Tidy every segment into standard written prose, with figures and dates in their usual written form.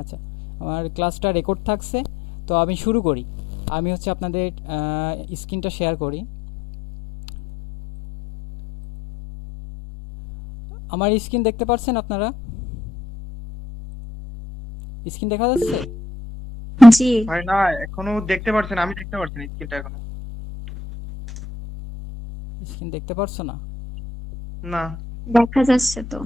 আচ্ছা, আমার ক্লাসটা রেকর্ড থাকছে, তো আমি শুরু করি। আমি হচ্ছে আপনাদের স্ক্রিনটা শেয়ার করি। আমার স্ক্রিন দেখতে পাচ্ছেন আপনারা? স্ক্রিন দেখা যাচ্ছে? জি, ভাই না, এখনো দেখতে পারছেন? আমি দেখতে পারছি না স্ক্রিনটা এখনো। স্ক্রিন দেখতে পারছো না? না। দেখা যাচ্ছে তো।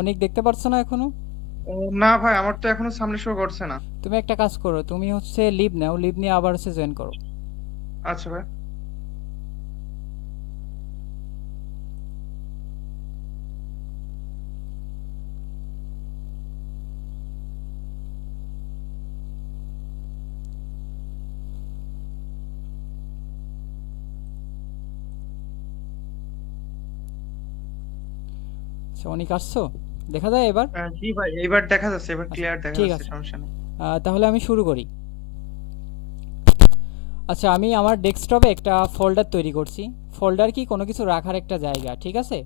অনেক দেখতে পারছো না এখনো? ও, না ভাই, আমার তো এখনো সামনে শো করছে না। তুমি একটা কাজ করো, তুমি হচ্ছে লিভ নাও, লিভ নিয়ে আবার হচ্ছে জয়েন করো। আচ্ছা ভাই। আচ্ছা, অনেক আসছো? দেখা যায় এবার? জি ভাই, এইবার দেখা যাচ্ছে, এবার আচ্ছা, ক্লিয়ার দেখা ঠিক যাচ্ছে, আছে। সমস্যা নেই। তাহলে আমি শুরু করি। আচ্ছা, আমি আমার ডেস্কটপে একটা ফোল্ডার তৈরি করছি। ফোল্ডার কি কোনো কিছু রাখার একটা জায়গা, ঠিক আছে?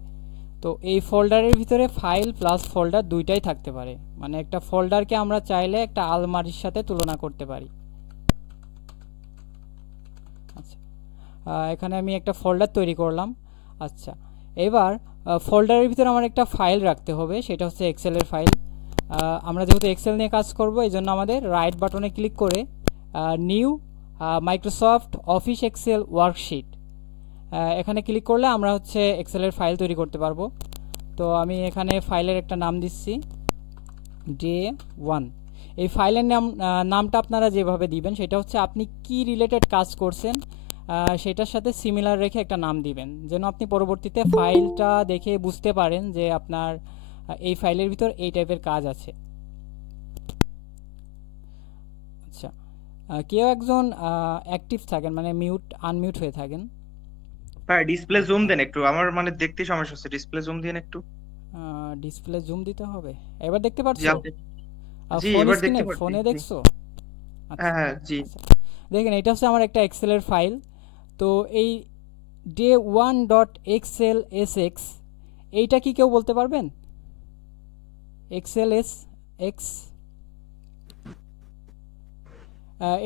তো এই ফোল্ডারের ভিতরে ফাইল প্লাস ফোল্ডার দুইটাই থাকতে পারে, মানে একটা ফোল্ডারকে আমরা চাইলে একটা আলমারির সাথে তুলনা করতে পারি। আচ্ছা, এখানে আমি একটা ফোল্ডার তৈরি করলাম। আচ্ছা, এবার ফোল্ডারের ভিতরে আমার একটা ফাইল রাখতে হবে, সেটা হচ্ছে এক্সেলের ফাইল। আমরা যেহেতু এক্সেল নিয়ে কাজ করব, এই জন্য আমাদের রাইট বাটনে ক্লিক করে new Microsoft Office Excel worksheet এখানে ক্লিক করলে আমরা হচ্ছে এক্সেলের ফাইল তৈরি করতে পারবো। তো আমি এখানে ফাইলের একটা নাম দিচ্ছি, ডে 1। এই ফাইলের নামটা আপনারা যেভাবে দিবেন সেটা হচ্ছে আপনি কি রিলেটেড কাজ করছেন সেটার সাথে সিমিলার রেখে একটা নাম দিবেন, যেন আপনি পরবর্তীতে ফাইলটা দেখে বুঝতে পারেন যে আপনার এই ফাইলের ভিতর এই টাইপের কাজ আছে। আচ্ছা, কেউ একজন অ্যাক্টিভ থাকেন, মানে মিউট আনমিউট হয়ে থাকেন। ভাই ডিসপ্লে জুম দেন একটু, আমার মানে দেখতে সমস্যা হচ্ছে, ডিসপ্লে জুম দিন একটু। ডিসপ্লে জুম দিতে হবে। এবার দেখতে জি পারছো? আপনি। জি, ফোন এবার স্ক্রিনে দেখতে পাচ্ছি, ফোনে জি। দেখছো? হ্যাঁ আচ্ছা, হ্যাঁ, জি। আচ্ছা, দেখেন এটা হচ্ছে আমার একটা এক্সেলের ফাইল। তো এই day1.excelSX এইটা কি কেউ বলতে পারবেন? এক্সেল এস এক্স,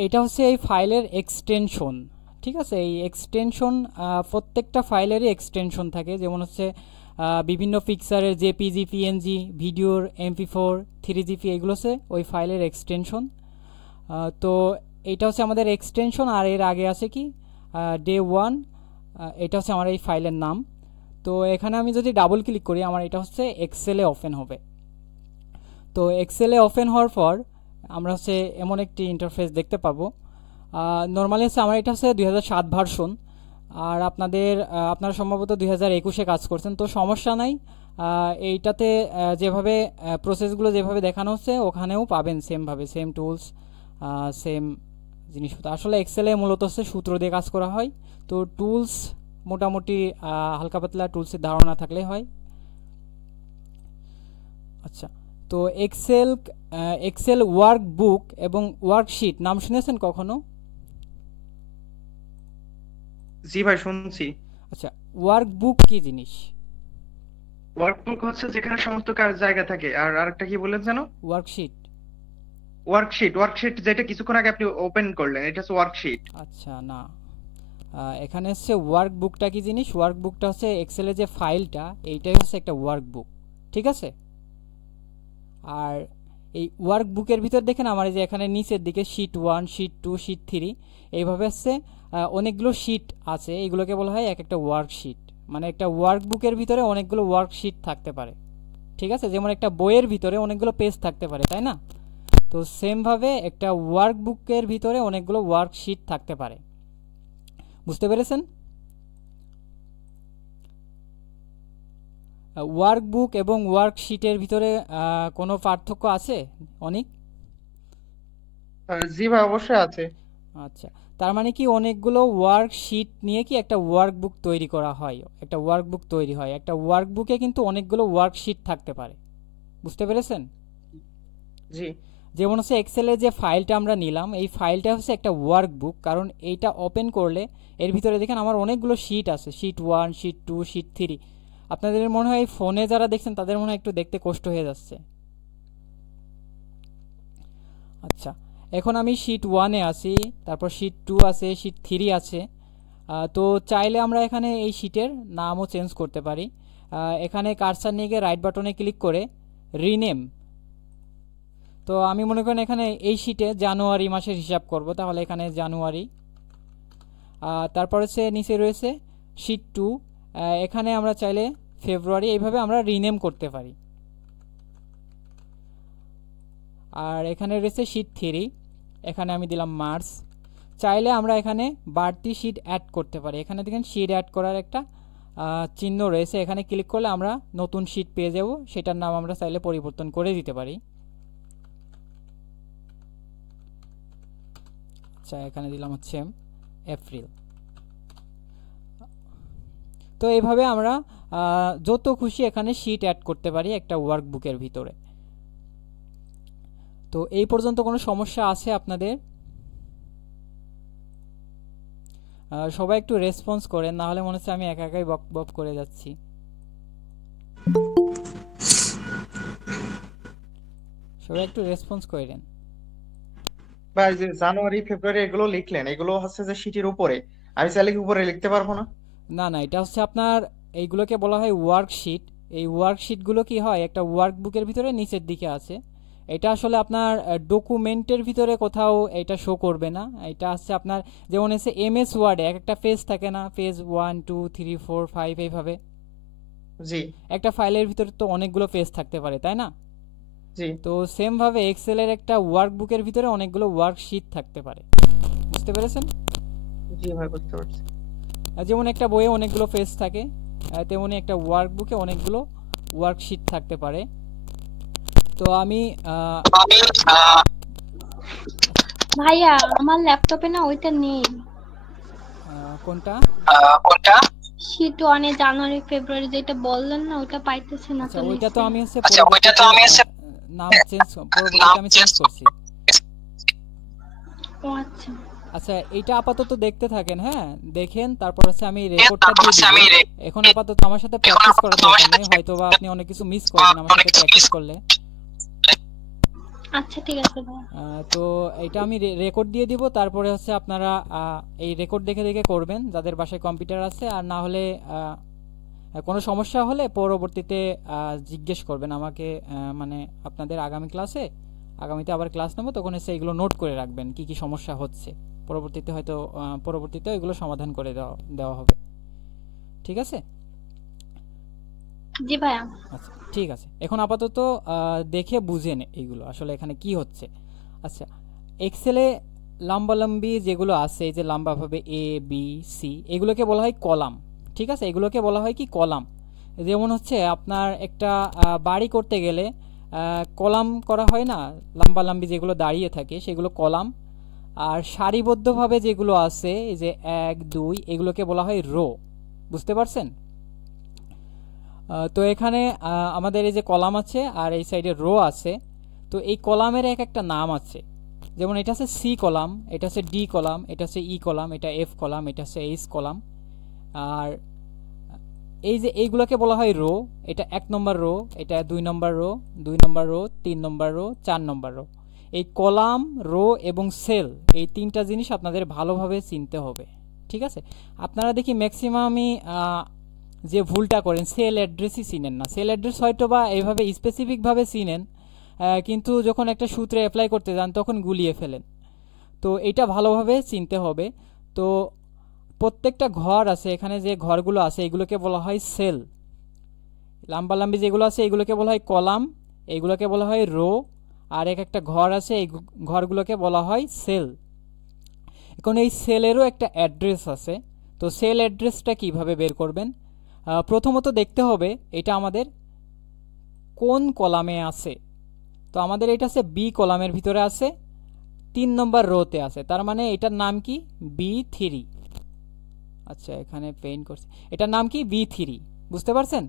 এটা হচ্ছে এই ফাইলের এক্সটেনশন। ঠিক আছে, এই এক্সটেনশন প্রত্যেকটা ফাইলেরই এক্সটেনশন থাকে, যেমন হচ্ছে বিভিন্ন পিকচারের জেপিজি, পিএনজি, ভিডিওর MP4, 3GP, এগুলো হচ্ছে ওই ফাইলের এক্সটেনশন। তো এইটা হচ্ছে আমাদের এক্সটেনশন, আর এর আগে আছে কি day1, এটা হচ্ছে আমার এই ফাইলের নাম। তো এখানে আমি যদি ডাবল ক্লিক করি, আমার এটা হচ্ছে এক্সেলে ওপেন হবে। তো এক্সেলে ওপেন হওয়ার পর আমরা হচ্ছে এমন একটি ইন্টারফেস দেখতে পাবো। নর্মালি হচ্ছে আমার এটা হচ্ছে 2007 ভার্সন, আর আপনারা সম্ভবত 2021-এ কাজ করছেন, তো সমস্যা নাই। এইটাতে যেভাবে প্রসেসগুলো যেভাবে দেখানো হচ্ছে ওখানেও পাবেন সেমভাবে, সেম টুলস, সেম জিনিসপত্র। আসলে এক্সেলে মূলত হচ্ছে সূত্র দিয়ে কাজ করা হয়, তো টুলস মোটামুটি হালকা পাতলা টুলসের ধারণা থাকলেই হয়। আচ্ছা, তো এক্সেল ওয়ার্কবুক এবং ওয়ার্কশিট নাম শুনেছেন কখনো? জি ভাই, শুনছি। আচ্ছা, ওয়ার্কবুক কি জিনিস? ওয়ার্কবুক হচ্ছে যেখানে সমস্ত কাজ জায়গা থাকে, আর আরেকটা কি বললেন যেন? ওয়ার্কশিট। ওয়ার্কশিট, ওয়ার্কশিট যেটা কিছুক্ষণ আগে আপনি ওপেন করলেন, এটা হচ্ছে ওয়ার্কশিট। আচ্ছা, না, এখানে হচ্ছে ওয়ার্কবুকটা কি জিনিস। ওয়ার্কবুকটা হচ্ছে এক্সেলের যে ফাইলটা, এইটাই হচ্ছে একটা ওয়ার্কবুক, ঠিক আছে? আর এই ওয়ার্কবুকের ভিতর দেখেন আমার এই যে এখানে নিচের দিকে শীট 1, শীট 2, শীট 3, এইভাবে হচ্ছে অনেকগুলো শীট আছে, এগুলোকে বলা হয় এক একটা ওয়ার্কশিট। মানে একটা ওয়ার্কবুকের ভিতরে অনেকগুলো ওয়ার্কশিট থাকতে পারে, ঠিক আছে? যেমন একটা বইয়ের ভিতরে অনেকগুলো পেজ থাকতে পারে, তাই না? তো সেমভাবে একটা ওয়ার্কবুকের ভিতরে অনেকগুলো ওয়ার্কশিট থাকতে পারে। বুঝতে পেরেছেন? ওয়ার্কবুক এবং ওয়ার্কশিটের ভিতরে কোনো পার্থক্য আছে অনেক? জি ভাই, অবশ্যই আছে। আচ্ছা, তার মানে কি অনেকগুলো ওয়ার্কশিট নিয়ে কি একটা ওয়ার্কবুক তৈরি করা হয়, একটা ওয়ার্কবুক তৈরি হয়। একটা ওয়ার্কবুকে কিন্তু অনেকগুলো ওয়ার্কশিট থাকতে পারে। বুঝতে পেরেছেন? জি। যেমন হচ্ছে এক্সেলের যে ফাইলটা আমরা নিলাম, এই ফাইলটা হচ্ছে একটা ওয়ার্কবুক, কারণ এইটা ওপেন করলে এর ভিতরে দেখেন আমার অনেকগুলো শিট আছে, শিট 1, শিট 2, শিট 3। আপনাদের মনে হয় ফোনে যারা দেখছেন তাদের মনে হয় একটু দেখতে কষ্ট হয়ে যাচ্ছে। আচ্ছা, এখন আমি শিট 1-এ আছি, তারপর শিট 2 আছে, শিট 3 আছে। তো চাইলে আমরা এখানে এই শিটের নামও চেঞ্জ করতে পারি। এখানে কার্সার নিয়ে গিয়ে রাইট বাটনে ক্লিক করে রিনেম। তো আমি মনে করেন এখানে এই শিটে জানুয়ারি মাসের হিসাব করব, তাহলে এখানে জানুয়ারি। তারপর হচ্ছে নিচে রয়েছে শিট 2, এখানে আমরা চাইলে ফেব্রুয়ারি, এইভাবে আমরা রিনেম করতে পারি। আর এখানে রয়েছে শিট 3, এখানে আমি দিলাম মার্চ। চাইলে আমরা এখানে বাড়তি শিট অ্যাড করতে পারি। এখানে দেখেন শিট অ্যাড করার একটা চিহ্ন রয়েছে, এখানে ক্লিক করলে আমরা নতুন শিট পেয়ে যাব, সেটার নাম আমরা চাইলে পরিবর্তন করে দিতে পারি। আচ্ছা, এখানে দিলাম হচ্ছে এপ্রিল। তো এইভাবে আমরা যত খুশি এখানে শিট অ্যাড করতে পারি একটা ওয়ার্কবুকের ভিতরে। তো এই পর্যন্ত কোনো সমস্যা আছে আপনাদের? সবাই একটু রেসপন্স করেন, না হলে মনে হচ্ছে আমি একা একাই বক বক করে যাচ্ছি। সবাই একটু রেসপন্স করেন। ভাই যে জানুয়ারি ফেব্রুয়ারি এগুলো লিখলেন, এগুলো হচ্ছে যে শীটের উপরে, আমি চাইলে কি উপরে লিখতে পারবো না? না না, এটা হচ্ছে আপনার, এইগুলোকে বলা হয় ওয়ার্কশিট। এই ওয়ার্কশিটগুলো কি হয়, একটা ওয়ার্কবুকের ভিতরে নিচের দিকে আছে। এটা আসলে আপনার ডকুমেন্টের ভিতরে কোথাও এটা শো করবে না। এটা হচ্ছে আপনার, যেমন এসে এমএস ওয়ার্ডে এক একটা পেজ থাকে না, পেজ 1, 2, 3, 4, 5 এইভাবে। জি একটা ফাইলের ভিতরে তো অনেকগুলো পেজ থাকতে পারে, তাই না? জি তো সেম ভাবে এক্সেলের একটা ওয়ার্কবুকের ভিতরে অনেকগুলো ওয়ার্কশিট থাকতে পারে। বুঝতে পেরেছেন? জি ভাই, বুঝতে পারছি। যেমন একটা বইয়ে অনেকগুলো পেজ থাকে, তেমনি একটা ওয়ার্কবুকে অনেকগুলো ওয়ার্কশিট থাকতে পারে। তো আমি ভাইয়া আমার ল্যাপটপে না ওইটা নেই। কোনটা? শীট 1 এ জানুয়ারি ফেব্রুয়ারি যেটা বললেন না, ওটা পাইতেছি না আচ্ছা, তো ওইটা তো লিস্টে। আমি হচ্ছে পরবর্তীতে নাম চেঞ্জ, পরবর্তীতে আমি চেঞ্জ করছি। ও আচ্ছা আচ্ছা, এইটা আপাতত দেখতে থাকেন, হ্যাঁ দেখেন, তারপর হচ্ছে আমি রেকর্ডটা দিয়ে দিব। এখন আপাতত আমার সাথে প্র্যাকটিস করার দরকার নেই, হয়তো বা আপনি অনেক কিছু মিস করবেন আমার সাথে প্র্যাকটিস করলে। আচ্ছা ঠিক আছে ভাই। তো এটা আমি রেকর্ড দিয়ে দিব, তারপরে হচ্ছে আপনারা এই রেকর্ড দেখে দেখে করবেন যাদের বাসায় কম্পিউটার আছে। আর না হলে কোনো সমস্যা হলে পরবর্তীতে জিজ্ঞেস করবেন আমাকে, মানে আপনাদের আগামীতে আবার ক্লাস নেব, তখন এসে এগুলো নোট করে রাখবেন কি কি সমস্যা হচ্ছে। পরবর্তীতে এগুলো সমাধান করে দেওয়া হবে। ঠিক আছে? জি ভাইয়া। আচ্ছা ঠিক আছে, এখন আপাতত দেখে বুঝেন এইগুলো আসলে এখানে কি হচ্ছে। আচ্ছা, এক্সেলে লম্বালম্বি যেগুলো আছে, এই যে লম্বাভাবে এ বি সি, এগুলোকে বলা হয় কলাম। ঠিক আছে, এগুলোকে বলা হয় কি কলাম। যেমন হচ্ছে আপনার একটা বাড়ি করতে গেলে কলাম করা হয় না, লম্বালম্বি যেগুলো দাঁড়িয়ে থাকে সেগুলো কলাম। আর সারিবদ্ধভাবে যেগুলো আছে, এই যে 1, 2, এগুলোকে বলা হয় রো। বুঝতে পারছেন? তো এখানে আমাদের এই যে কলাম আছে আর এই সাইডে রো আছে। তো এই কলামের এক একটা নাম আছে, যেমন এটা হচ্ছে সি কলাম, এটা হচ্ছে ডি কলাম, এটা হচ্ছে ই কলাম, এটা এফ কলাম, এটা হচ্ছে এইচ কলাম। আর এই যে এইগুলোকে বলা হয় রো। এটা 1 নম্বর রো, এটা 2 নম্বর রো, 2 নম্বর রো, 3 নম্বর রো, 4 নম্বর রো। এই কলাম, রো এবং সেল, এই তিনটা জিনিস আপনাদের ভালোভাবে চিনতে হবে। ঠিক আছে? আপনারা দেখি ম্যাক্সিমামই যে ভুলটা করেন, সেল অ্যাড্রেসই চিনেন না। সেল অ্যাড্রেস হয়তো বা এইভাবে স্পেসিফিকভাবে চিনেন, কিন্তু যখন একটা সূত্রে অ্যাপ্লাই করতে যান তখন গুলিয়ে ফেলেন। তো এটা ভালোভাবে চিনতে হবে। তো প্রত্যেকটা ঘর আছে, এখানে যে ঘরগুলো আছে এগুলোকে বলা হয় সেল। লম্বালম্বি যেগুলো আছে এগুলোকে বলা হয় কলাম, এইগুলোকে বলা হয় রো। আর এক একটা ঘর আছে, এই ঘরগুলোকে বলা হয় সেল। এখন এই সেলেরও একটা অ্যাড্রেস আছে। তো সেল অ্যাড্রেসটা কিভাবে বের করবেন? প্রথমত দেখতে হবে এটা আমাদের কোন কলামে আছে। তো আমাদের এটা আছে বি কলামের ভিতরে আছে, 3 নম্বর রোতে আছে, তার মানে এটার নাম কি B3। আচ্ছা, এখানে পেইন্ট করছি, এটার নাম কি B3। বুঝতে পারছেন?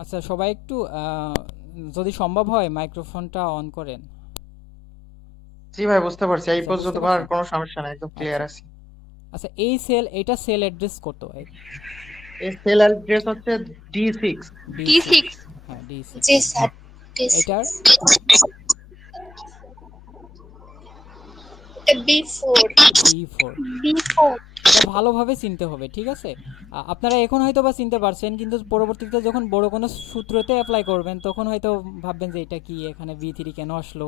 আচ্ছা, সবাই একটু যদি সম্ভব হয় মাইক্রোফোনটা অন করেন। জি ভাই, বুঝতে পারছি, এই আচ্ছা, পর্যন্ত বুঝতে আর পারছেন? কোনো সমস্যা নাই, একদম ক্লিয়ার আচ্ছা আছে। আচ্ছা, এটা সেল অ্যাড্রেস কত? এই সেল অ্যাড্রেস হচ্ছে D6। D6। D6। হ্যাঁ, D6। জি স্যার, এটার B4। B4। B4। এটা ভালোভাবে চিনতে হবে, ঠিক আছে? আপনারা এখন হয়তো বা চিনতে পারছেন, কিন্তু পরবর্তীতে যখন বড় কোনো সূত্রতে অ্যাপ্লাই করবেন তখন হয়তো ভাববেন যে এটা কি, এখানে B3 কেন আসলো,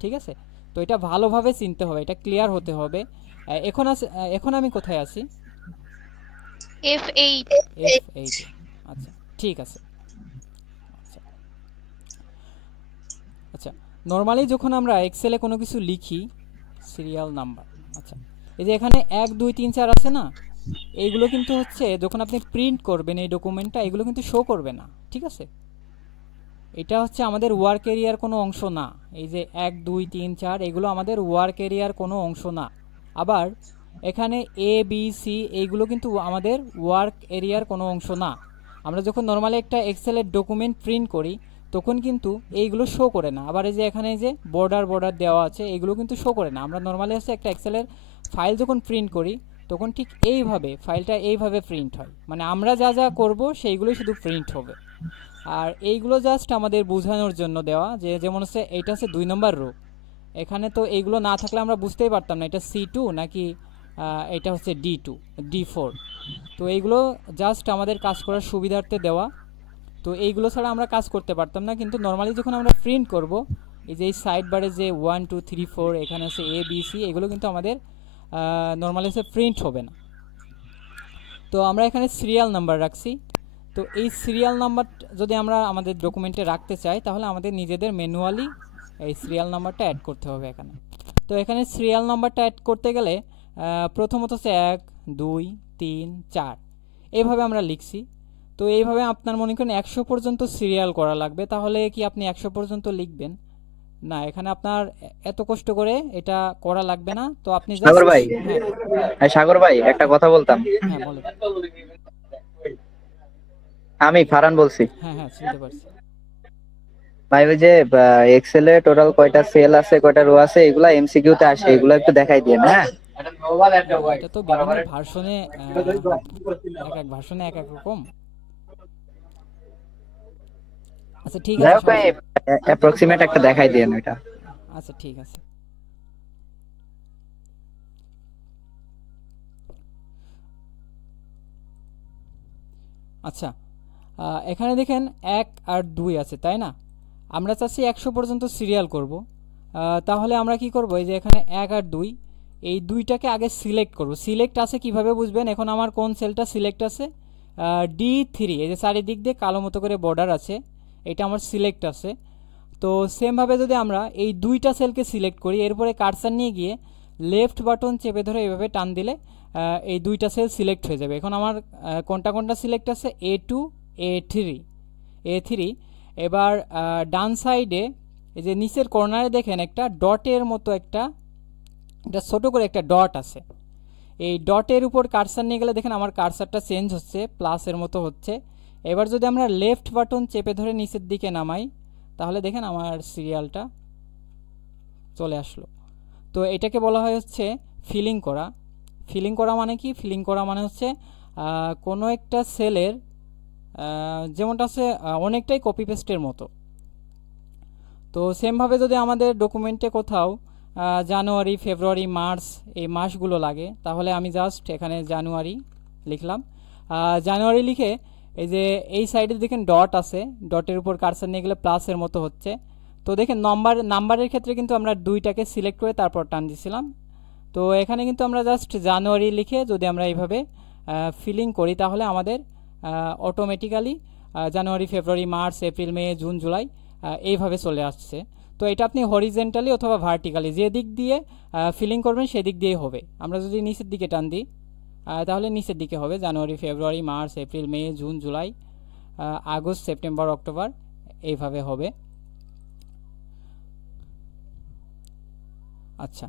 ঠিক আছে? তো এটা ভালোভাবে চিনতে হবে, এটা ক্লিয়ার হতে হবে। এখন আমি কোথায় আছি? F8। F8 এ। আচ্ছা, ঠিক আছে। আচ্ছা আচ্ছা, নর্মালি যখন আমরা এক্সেলে কোনো কিছু লিখি, সিরিয়াল নাম্বার, আচ্ছা, এই যে এখানে 1 2 3 4 আছে না, এইগুলো কিন্তু হচ্ছে যখন আপনি প্রিন্ট করবেন এই ডকুমেন্টটা, এগুলো কিন্তু শো করবে না, ঠিক আছে? এটা হচ্ছে আমাদের ওয়ার্ক এরিয়ার কোনো অংশ না। এই যে 1 2 3 4 এগুলো আমাদের ওয়ার্ক এরিয়ার কোনো অংশ না। আবার এখানে এ বি সি এইগুলো কিন্তু আমাদের ওয়ার্ক এরিয়ার কোনো অংশ না। আমরা যখন নর্মালি একটা এক্সেলের ডকুমেন্ট প্রিন্ট করি তখন কিন্তু এইগুলো শো করে না। আবার এই যে এখানে যে বর্ডার দেওয়া আছে এগুলো কিন্তু শো করে না। আমরা নর্মালি হচ্ছে একটা এক্সেলের ফাইল যখন প্রিন্ট করি তখন ঠিক এইভাবে ফাইলটা এইভাবে প্রিন্ট হয়, মানে আমরা যা যা করব সেইগুলোই শুধু প্রিন্ট হবে। আর এইগুলো জাস্ট আমাদের বোঝানোর জন্য দেওয়া, যে যেমন হচ্ছে এইটা হচ্ছে 2 নম্বর রো, এখানে তো এইগুলো না থাকলে আমরা বুঝতেই পারতাম না এটা C2 নাকি এটা হচ্ছে D2 D4। তো এইগুলো জাস্ট আমাদের কাজ করার সুবিধার্থে দেওয়া। তো এইগুলো ছাড়া আমরা কাজ করতে পারতাম না, কিন্তু নর্মালি যখন আমরা প্রিন্ট করব এই যে এই সাইড বারে যে 1 2 3 4 এখানে আছে ABC, এগুলো কিন্তু আমাদের নর্মালি হচ্ছে প্রিন্ট হবে না। তো আমরা এখানে সিরিয়াল নাম্বার রাখছি। তো এই সিরিয়াল নাম্বার যদি আমরা আমাদের ডকুমেন্টে রাখতে চাই তাহলে আমাদের নিজেদের ম্যানুয়ালি এই সিরিয়াল নাম্বারটা অ্যাড করতে হবে এখানে। তো এখানে সিরিয়াল নাম্বারটা অ্যাড করতে গেলে প্রথমত হচ্ছে 1 2 3 4 এইভাবে আমরা লিখছি। তো এইভাবে আপনার মনে করেন 100 পর্যন্ত সিরিয়াল করা লাগবে, তাহলে কি আপনি 100 পর্যন্ত লিখবেন? না, এখানে আপনার এত কষ্ট করে এটা করা লাগবে না। তো আপনি সাগর ভাই, হ্যাঁ হ্যাঁ সাগর ভাই, একটা কথা বলতাম। হ্যাঁ বলেন। আমি ফারহান বলছি। হ্যাঁ হ্যাঁ, চিনতে পারছি। ভাই ওই যে এক্সেলে টোটাল কয়টা সেল আছে, কয়টা রো আছে, এগুলা এমসিকিউ তে আসে, এগুলো একটু দেখাই দিয়েন। হ্যাঁ, এটা তো বিভিন্ন ভার্সনে এক এক ভার্সনে এক এক রকম। আচ্ছা ঠিক যাই আছে, হোক ভাই, অ্যাপ্রক্সিমেট একটা দেখাই দিয়েন ওইটা। আচ্ছা ঠিক আছে। আচ্ছা, এখানে দেখেন 1 আর 2 আছে, তাই না? আমরা চাচ্ছি 100 পর্যন্ত সিরিয়াল করব। তাহলে আমরা কি করব, এই যে এখানে 1 আর 2 এই দুইটাকে আগে সিলেক্ট করব। সিলেক্ট আছে কিভাবে বুঝবেন? এখন আমার কোন সেলটা সিলেক্ট আছে? D3, এই যে চারিদিক দিয়ে কালো মতো করে বর্ডার আছে, এটা আমার সিলেক্ট আছে। তো সেমভাবে যদি আমরা এই দুইটা সেলকে সিলেক্ট করি, এরপরে কার্সার নিয়ে গিয়ে লেফট বাটন চেপে ধরে এইভাবে টান দিলে এই দুইটা সেল সিলেক্ট হয়ে যাবে। এখন আমার কোনটা কোনটা সিলেক্ট আছে? A2 A3। এবার ডান সাইডে এই যে নিচের কর্নারে দেখেন একটা ডটের মতো একটা ছোট করে একটা ডট আছে। এই ডটের উপর কার্সার নিয়ে গেলে দেখেন আমার কার্সারটা চেঞ্জ হচ্ছে, প্লাসের মতো হচ্ছে। এবার যদি আমরা লেফট বাটন চেপে ধরে নিচের দিকে নামাই তাহলে দেখেন আমার সিরিয়ালটা চলে আসলো। তো এটাকে বলা হয় হচ্ছে ফিলিং করা। ফিলিং করা মানে কি? ফিলিং করা মানে হচ্ছে কোনো একটা সেলের যেমনটা আছে অনেকটাই কপি পেস্টের মতো। তো সেমভাবে যদি আমাদের ডকুমেন্টে কোথাও জানুয়ারি ফেব্রুয়ারি মার্চ এই মাসগুলো লাগে তাহলে আমি জাস্ট এখানে জানুয়ারি লিখলাম। জানুয়ারি লিখে এই যে এই সাইডে দেখেন ডট আছে, ডটের উপর কার্সার নিয়ে গেলে প্লাসের মতো হচ্ছে। তো দেখেন নাম্বারের ক্ষেত্রে কিন্তু আমরা দুইটাকে সিলেক্ট করে তারপর টান দিছিলাম। তো এখানে কিন্তু আমরা জাস্ট জানুয়ারি লিখে যদি আমরা এইভাবে ফিলিং করি তাহলে আমাদের automatically January February March April May June July এইভাবে চলে আসছে। তো এটা আপনি হরিজেন্টালি অথবা ভার্টিক্যালি যে দিক দিয়ে ফিলিং করবেন সেদিক দিয়েই হবে। আমরা যদি নিচের দিকে টান দিই তাহলে নিচের দিকে হবে January February March April May June July August September October এইভাবে হবে। আচ্ছা,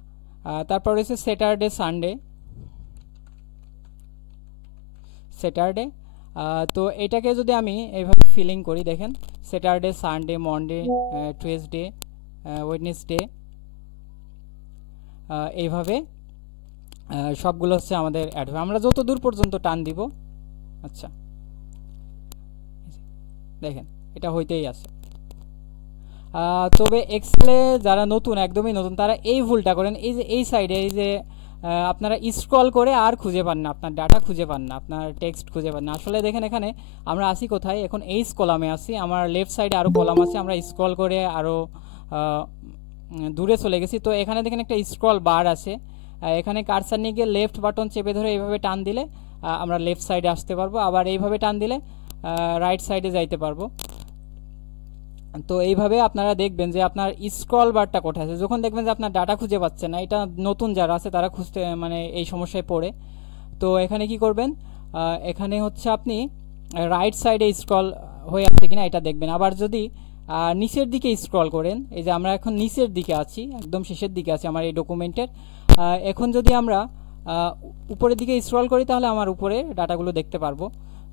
তারপর রয়েছে স্যাটারডে সানডে। তো এটাকে যদি আমি এইভাবে ফিলিং করি, দেখেন Saturday, Sunday, Monday, Tuesday, Wednesday, এইভাবে সবগুলো হচ্ছে আমাদের অ্যাড হবে। আমরা যত দূর পর্যন্ত টান দিব, আচ্ছা দেখেন এটা হইতেই আছে। তবে এক্সেলে যারা নতুন, একদমই নতুন, তারা এই ভুলটা করেন, এই যে এই সাইডে এই যে আপনারা স্ক্রল করে আর খুঁজে পান না, আপনার ডাটা খুঁজে পান না, আপনার টেক্সট খুঁজে পান না। আসলে দেখেন এখানে আমরা আসি কোথায়, এখন এইচ কলামে আসি, আমার লেফট সাইডে আরও কলাম আছে, আমরা স্ক্রল করে আরও দূরে চলে গেছি। তো এখানে দেখেন একটা স্ক্রল বার আছে, এখানে কার্সার নিয়ে গিয়ে লেফট বাটন চেপে ধরে এইভাবে টান দিলে আমরা লেফট সাইডে আসতে পারবো, আবার এইভাবে টান দিলে রাইট সাইডে যাইতে পারবো। তো এইভাবে আপনারা দেখবেন যে আপনার স্ক্রল বারটা কোথায় আছে। যখন দেখবেন যে আপনার ডাটা খুঁজে পাচ্ছেন না, এটা নতুন যারা আছে তারা খুঁজতে মানে এই সমস্যায় পড়ে, তো এখানে কি করবেন, এখানে হচ্ছে আপনি রাইট সাইডে স্ক্রল হয়ে আছে কিনা এটা দেখবেন। আবার যদি নিচের দিকে স্ক্রল করেন, এই যে আমরা এখন নিচের দিকে আছি, একদম শেষের দিকে আছি আমার এই ডকুমেন্টের, এখন যদি আমরা উপরের দিকে স্ক্রল করি তাহলে আমার উপরে ডাটাগুলো দেখতে পারবো।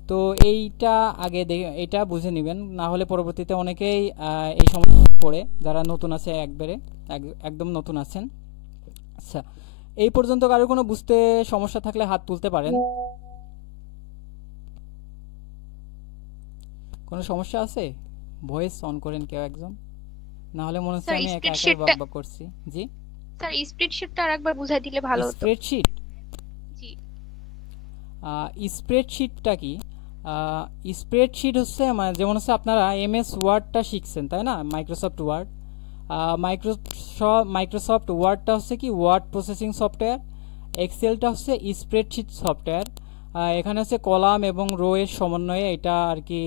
তো এইটা আগে এটা বুঝে নেবেন, না হলে পরবর্তীতে অনেকেই এই সমস্যায় পড়ে যারা নতুন আছে, একদম নতুন আছেন। আচ্ছা, এই পর্যন্ত কারো কোনো বুঝতে সমস্যা থাকলে হাত তুলতে পারেন। কোনো সমস্যা আছে? ভয়েস অন করেন কেউ একজন, না হলে মনে হচ্ছে আমি একা একাই বকবক করছি। জি স্যার, স্প্রেডশিটটা আরেকবার বুঝাই দিলে ভালো হতো। স্প্রেডশিট, জি স্প্রেডশিটটা কি? স্প্রেডশিট হচ্ছে যেমন হচ্ছে আপনারা এমএস ওয়ার্ডটা শিখছেন তাই না, মাইক্রোসফট ওয়ার্ড। মাইক্রোসফট ওয়ার্ডটা হচ্ছে কি ওয়ার্ড প্রসেসিং সফটওয়্যার, এক্সেলটা হচ্ছে স্প্রেডশিট সফটওয়্যার। এখানে হচ্ছে কলাম এবং রো এর সমন্বয়ে এটা আর কি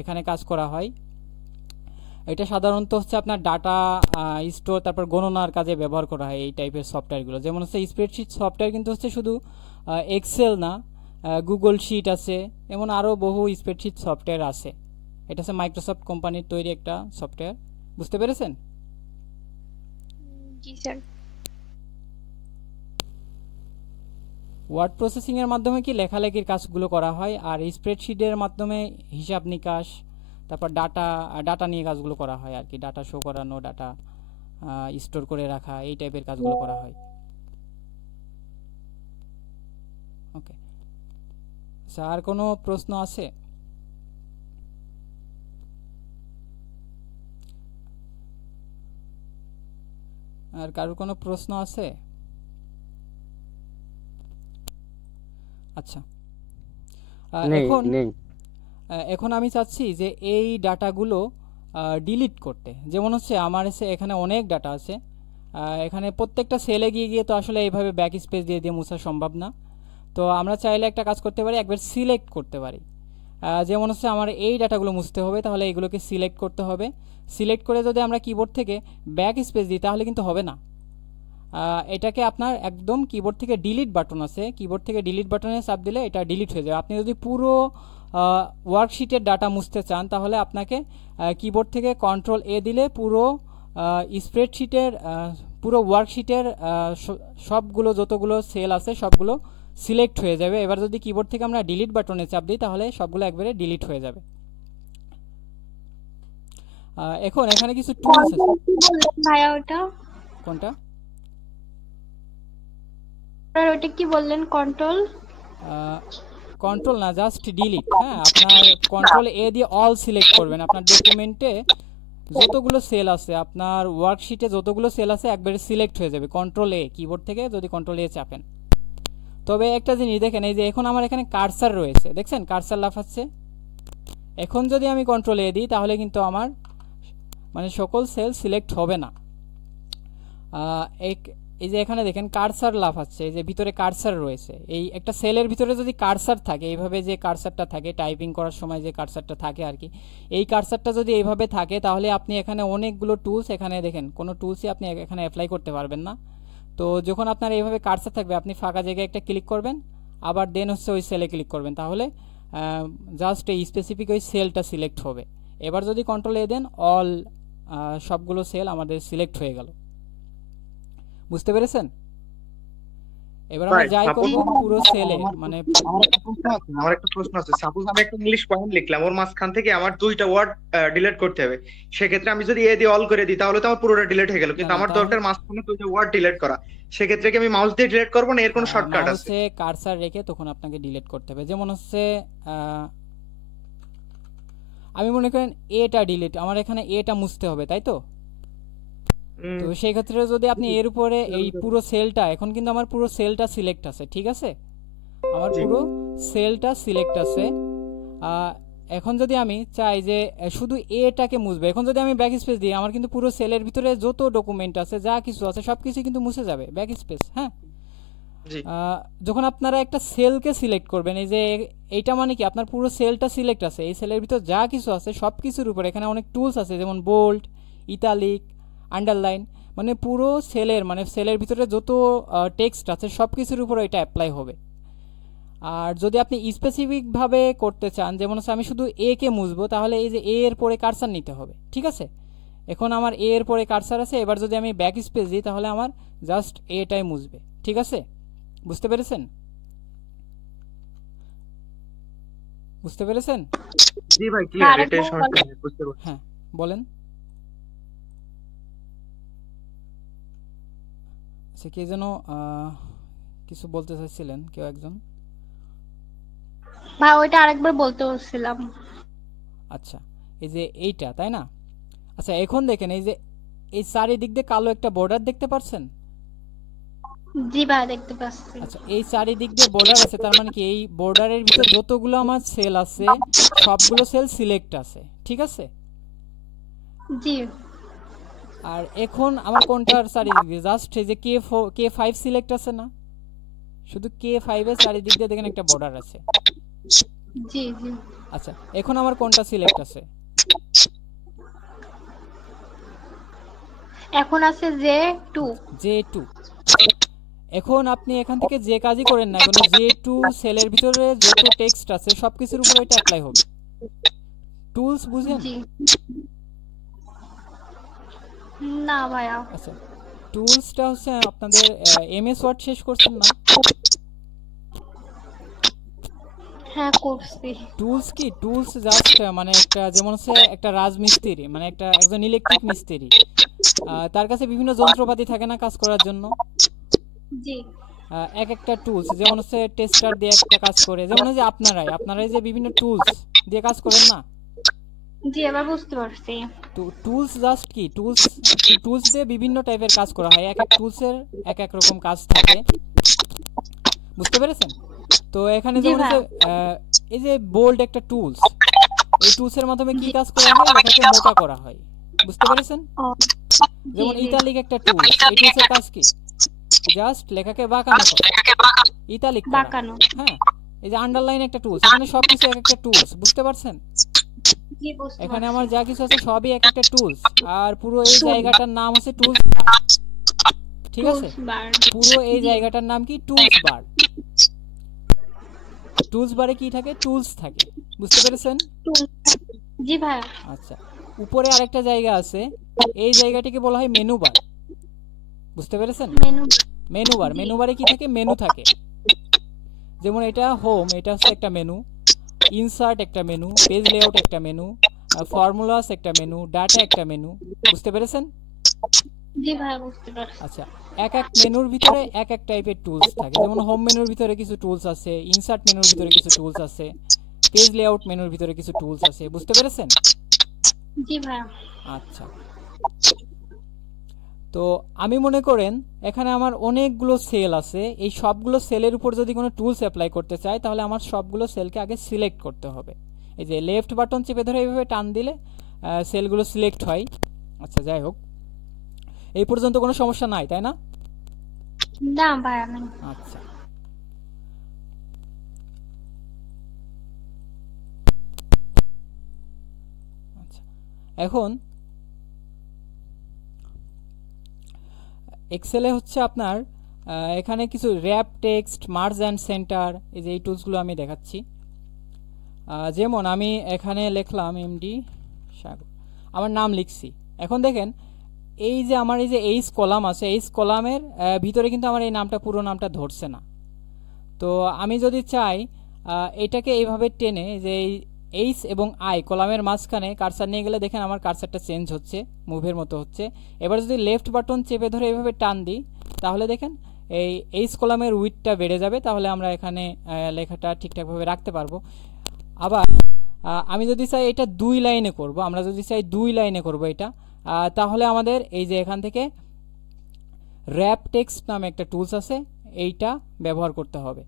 এখানে কাজ করা হয়। এটা সাধারণত হচ্ছে আপনার ডাটা স্টোর তারপর গণনার কাজে ব্যবহার করা হয় এই টাইপের সফটওয়্যারগুলো। যেমন হচ্ছে স্প্রেডশিট সফটওয়্যার কিন্তু হচ্ছে শুধু এক্সেল না, গুগল শিট আছে, এমন আরও বহু স্প্রেডশিট সফটওয়্যার আছে। এটা হচ্ছে মাইক্রোসফট কোম্পানির তৈরি একটা সফটওয়্যার, বুঝতে পেরেছেন? জি স্যার। ওয়ার্ড প্রসেসিং এর মাধ্যমে কি লেখালেখির কাজগুলো করা হয়, আর স্প্রেডশিটের মাধ্যমে হিসাব নিকাশ তারপর ডাটা নিয়ে কাজগুলো করা হয় আর কি, ডাটা শো করানো, ডাটা স্টোর করে রাখা, এই টাইপের কাজগুলো করা হয়। ওকে, আর কোনো প্রশ্ন আছে? আর কারোর কোনো প্রশ্ন আছে? আচ্ছা, এখন আমি চাচ্ছি যে এই ডাটাগুলো ডিলিট করতে। যেমন হচ্ছে আমার এখানে অনেক ডাটা আছে, এখানে প্রত্যেকটা সেলে গিয়ে গিয়ে তো আসলে এইভাবে ব্যাক স্পেস দিয়ে দিয়ে মোছা সম্ভব না। তো আমরা চাইলে একটা কাজ করতে পারি, একবার সিলেক্ট করতে পারি। যেমন হচ্ছে আমার এই ডাটাগুলো মুছতে হবে, তাহলে এইগুলোকে সিলেক্ট করতে হবে। সিলেক্ট করে যদি আমরা কিবোর্ড থেকে ব্যাক স্পেস দিই তাহলে কিন্তু হবে না। এটাকে আপনার একদম কিবোর্ড থেকে ডিলিট বাটন আছে, কিবোর্ড থেকে ডিলিট বাটনে চাপ দিলে এটা ডিলিট হয়ে যাবে। আপনি যদি পুরো ওয়ার্কশিটের ডাটা মুছতে চান তাহলে আপনাকে কিবোর্ড থেকে কন্ট্রোল এ দিলে পুরো স্প্রেডশিটের পুরো ওয়ার্কশিটের সবগুলো যতগুলো সেল আছে সবগুলো সিলেক্ট হয়ে যাবে। এবার যদি কিবোর্ড থেকে আমরা ডিলিট বাটনে চাপ দিই তাহলে সবগুলো একবারে ডিলিট হয়ে যাবে। এখন এখানে কিছু টুলস আছে। ভাইয়া ওটা কোনটা? আর ওটা কি বললেন? কন্ট্রোল না, জাস্ট ডিলিট। হ্যাঁ, আপনার কন্ট্রোল এ দিয়ে অল সিলেক্ট করবেন। আপনার ডকুমেন্টে যতগুলো সেল আছে, আপনার ওয়ার্কশিটে যতগুলো সেল আছে একবারে সিলেক্ট হয়ে যাবে কন্ট্রোল এ, কিবোর্ড থেকে যদি কন্ট্রোল এ চাপেন। তবে একটা জিনিস দেখেন, এই যে এখন আমার এখানে কার্সার রয়েছে, দেখছেন কার্সার লাফাচ্ছে। এখন যদি আমি কন্ট্রোল এ দিই তাহলে কিন্তু আমার সকল সেল সিলেক্ট হবে না। এই যে এখানে দেখেন কার্সার লাফাচ্ছে, এই যে ভিতরে কার্সার রয়েছে। এই একটা সেলের ভিতরে যদি কার্সার থাকে, এইভাবে যে কার্সারটা থাকে টাইপিং করার সময় যে কার্সারটা থাকে আর কি, এই কার্সারটা যদি এইভাবে থাকে তাহলে আপনি এখানে অনেকগুলো টুলস, এখানে দেখেন কোনো টুলসই আপনি এখানে অ্যাপ্লাই করতে পারবেন না। তো যখন আপনার এইভাবে কার্সার থাকবে আপনি ফাঁকা জায়গায় একটা ক্লিক করবেন, আবার দেন হচ্ছে ওই সেলে ক্লিক করবেন, তাহলে জাস্ট এই স্পেসিফিক ওই সেলটা সিলেক্ট হবে। এবার যদি কন্ট্রোল এ দেন অল সবগুলো সেল আমাদের সিলেক্ট হয়ে গেল। বুঝতে পেরেছেন? এবার ভাই আমরা যাই সাপোজ করব পুরো সেলে মানে আমার একটা প্রশ্ন আছে, সাপোজ আমি একটা ইংলিশ পয়েন্ট লিখলাম, ওর মাঝখান থেকে আমার দুইটা ওয়ার্ড ডিলিট করতে হবে, সেক্ষেত্রে আমি যদি এ দিয়ে অল করে দিই তাহলে তো আমার পুরোটা ডিলিট হয়ে গেল, না কিন্তু না আমার তাহলে দরকার মাঝখানে দুইটা ওয়ার্ড ডিলিট করা, সেক্ষেত্রে কি আমি মাউস দিয়ে ডিলিট করবো না এর কোনো শর্টকাট আছে? মাউসে কার্সার রেখে তখন আপনাকে ডিলিট করতে হবে। যেমন হচ্ছে আমি মনে করেন এটা ডিলিট, আমার এখানে এটা মুছতে হবে, তাই তো? তো সেই ক্ষেত্রে যদি আপনি এর উপরে এই পুরো সেলটা, এখন কিন্তু আমার পুরো সেলটা সিলেক্ট আছে, ঠিক আছে? আমার জি। পুরো সেলটা সিলেক্ট আছে। এখন যদি আমি চাই যে শুধু এটাকে মুছবে, এখন যদি আমি ব্যাক স্পেস দিই, আমার কিন্তু পুরো সেলের ভিতরে যত ডকুমেন্ট আছে, যা কিছু আছে, সব কিছু কিন্তু মুছে যাবে, ব্যাক স্পেস। হ্যাঁ, জি। যখন আপনারা একটা সেলকে সিলেক্ট করবেন, এই যে এইটা মানে কি আপনার পুরো সেলটা সিলেক্ট আছে, এই সেলের ভিতর যা কিছু আছে সব কিছুর উপর এখানে অনেক টুলস আছে, যেমন বোল্ড, ইটালিক, আন্ডারলাইন, মানে পুরো সেলের মানে সেলের ভিতরে যত টেক্সট আছে সব কিছুর উপর এটা অ্যাপ্লাই হবে। আর যদি আপনি স্পেসিফিকভাবে করতে চান, যেমন হচ্ছে আমি শুধু এ কে মুছবো, তাহলে এই যে এ এর পরে কার্সার নিতে হবে, ঠিক আছে? এখন আমার এ এর পরে কার্সার আছে, এবার যদি আমি ব্যাক স্পেস দিই তাহলে আমার জাস্ট এটাই মুছবে, ঠিক আছে? বুঝতে পেরেছেন? বুঝতে পেরেছেন? জি ভাই, ক্লিয়ার, এটাই আরেকবার সমস্যা বলেন। নেই, বুঝতে পারছি। হ্যাঁ, বলেন। আচ্ছা, কে যেন কিছু বলতে চাইছিলেন, কেউ একজন। ভাই ওইটা আরেকবার বলতে বলছিলাম। আচ্ছা, এই যে এইটা, তাই না? আচ্ছা, এখন দেখেন এই যে এই চারিদিক দিয়ে কালো একটা বর্ডার দেখতে পাচ্ছেন? জি ভাই দেখতে পাচ্ছি। আচ্ছা, এই চারিদিক দিয়ে বর্ডার আছে, তার মানে কি এই বর্ডারের ভিতর যতগুলো আমার সেল আছে সবগুলো সেল সিলেক্ট আছে, ঠিক আছে? জি আর এখন আমার কোনটার চারিদিক দিয়ে জাস্ট এই যে K5 সিলেক্ট আছে না, শুধু K5 এর চারিদিক দিয়ে দেখেন একটা বর্ডার আছে। জি জি আচ্ছা, এখন আমার কোনটা সিলেক্ট আছে? এখন আছে যে 2। J2। এখন আপনি এখান থেকে যে কাজই করেন না কেন, J2 সেলের ভিতরে যত টেক্সট আছে সবকিছুর উপর এটা অ্যাপ্লাই হবে। টুলস বুঝেন? জি না ভাইয়া। আচ্ছা, টুলসটা হচ্ছে আপনাদের এমএস ওয়ার্ড শেষ করছেন না? হ্যাঁ করছি। টুলস কি? টুলস জাস্ট মানে একটা, যেমন হচ্ছে একটা রাজমিস্ত্রি, মানে একজন ইলেকট্রিক মিস্ত্রি, তার কাছে বিভিন্ন যন্ত্রপাতি থাকে না কাজ করার জন্য, জি এক একটা টুলস, যেমন হচ্ছে টেস্টার দিয়ে একটা কাজ করে, যেমন যে আপনারাই যে বিভিন্ন টুলস দিয়ে কাজ করেন না, জি এবার বুঝতে পারছি। তো টুলস জাস্ট কি, টুলস দিয়ে বিভিন্ন টাইপের কাজ করা হয়, এক এক টুলসের এক এক রকম কাজ থাকে, বুঝতে পেরেছেন? তো এখানে জি যেমন ভাই। হচ্ছে এই যে বোল্ড একটা টুলস, এই টুলসের মাধ্যমে কি কাজ করা হয়, লেখাকে মোটা করা হয়, বুঝতে পেরেছেন? ও জি যেমন জি ইতালিক একটা টুলস, এই টুলসের কাজ কি? জাস্ট লেখাকে বাঁকানো করা, ইতালিক করা। বাঁকানো। হ্যাঁ, এই যে আন্ডারলাইন একটা টুলস, এখানে সবকিছু এক একটা টুলস, বুঝতে পারছেন? জি বুঝতে এখানে পারছি। আমার যা কিছু আছে সবই এক একটা টুলস, আর পুরো এই Tool। জায়গাটার নাম হচ্ছে টুলস বার, ঠিক আছে? Tools bar। পুরো এই জি জায়গাটার নাম কি? টুলস বার। টুলস বারে কি থাকে? টুলস থাকে, বুঝতে পেরেছেন? tools। জি ভাইয়া। আচ্ছা, উপরে আরেকটা জায়গা আছে, এই জায়গাটিকে বলা হয় মেনু বার, বুঝতে পেরেছেন? মেনু। মেনু বার, জি মেনু বারে কি থাকে? মেনু থাকে, যেমন এটা হোম, এটা হচ্ছে একটা মেনু, ইনসার্ট একটা মেনু, পেজ লেআউট একটা মেনু, ফর্মুলাস একটা মেনু, ডাটা একটা মেনু, বুঝতে পেরেছেন? জি ভাইয়া বুঝতে পারছি। আচ্ছা, এক এক মেনুর ভিতরে এক এক টাইপের টুলস থাকে, যেমন হোম মেনুর ভিতরে কিছু টুলস আছে, ইনসার্ট মেনুর ভিতরে কিছু টুলস আছে, পেজ লেআউট মেনুর ভিতরে কিছু টুলস আছে, বুঝতে পেরেছেন? জি ভাইয়া। আচ্ছা, তো আমি মনে করেন এখানে আমার অনেকগুলো সেল আছে, এই সবগুলো সেলের উপর যদি কোনো টুলস অ্যাপ্লাই করতে চাই তাহলে আমার সবগুলো সেলকে আগে সিলেক্ট করতে হবে। এই যে লেফট বাটন চেপে ধরে এইভাবে টান দিলে সেলগুলো সিলেক্ট হয়। আচ্ছা, যাই হোক, এই পর্যন্ত কোনো সমস্যা নাই, তাই না? না ভাইয়া নেই। আচ্ছা, আচ্ছা, এখন এক্সেলে হচ্ছে আপনার এখানে কিছু rap text, merge and centre, এই যে এই টুলসগুলো আমি দেখাচ্ছি। যেমন আমি এখানে লিখলাম এমডি সাগর, আমার নাম লিখছি। এখন দেখেন এই যে আমার এই যে এইচ কলাম আছে, এইচ কলামের ভিতরে কিন্তু আমার এই নামটা পুরো নামটা ধরছে না। তো আমি যদি চাই এটাকে এইভাবে টেনে যে এইচ এবং আই কলামের মাঝখানে কার্সার নিয়ে গেলে দেখেন আমার কার্সারটা চেঞ্জ হচ্ছে, মুভের মতো হচ্ছে। এবার যদি লেফট বাটন চেপে ধরে এইভাবে টান দিই তাহলে দেখেন এই এইচ কলামের উইডথটা বেড়ে যাবে, তাহলে আমরা এখানে লেখাটা ঠিকঠাকভাবে রাখতে পারবো। আবার আমি যদি চাই এটা 2 লাইনে করব, আমরা যদি চাই 2 লাইনে করব এটা, তাহলে আমাদের এই যে এখান থেকে র্যাপ টেক্সট নামে একটা টুলস আছে, এইটা ব্যবহার করতে হবে।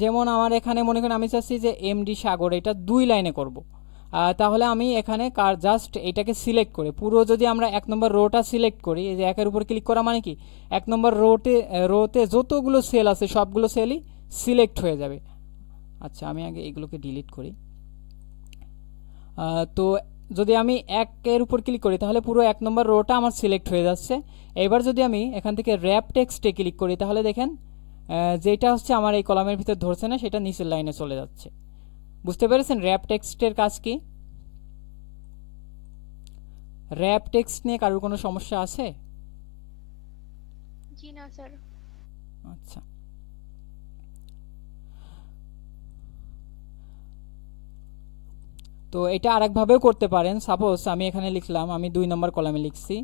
যেমন আমার এখানে মনে করেন আমি চাচ্ছি যে এমডি সাগর এটা 2 লাইনে করব, তাহলে আমি এখানে জাস্ট এটাকে সিলেক্ট করে পুরো যদি আমরা 1 নম্বর রোটা সিলেক্ট করি, এই যে একের উপর ক্লিক করা মানে কি 1 নম্বর রোতে যতগুলো সেল আছে সবগুলো সেলই সিলেক্ট হয়ে যাবে। আচ্ছা আমি আগে এগুলোকে ডিলিট করি। তো যদি আমি 1-এর উপর ক্লিক করি তাহলে পুরো 1 নম্বর রোটা আমার সিলেক্ট হয়ে যাচ্ছে। এবার যদি আমি এখান থেকে র্যাপ টেক্সটে ক্লিক করি তাহলে দেখেন যেটা হচ্ছে আমার এই কলামের ভিতর ধরছে না সেটা নিচের লাইনে চলে যাচ্ছে। বুঝতে পেরেছেন র্যাপ টেক্সটের কাজ কি? র্যাপ টেক্সট নিয়ে কারোর কোনো সমস্যা আছে? জি না স্যার। আচ্ছা, তো এটা আরেকভাবেও করতে পারেন। সাপোজ আমি এখানে লিখলাম, আমি 2 নম্বর কলামে লিখছি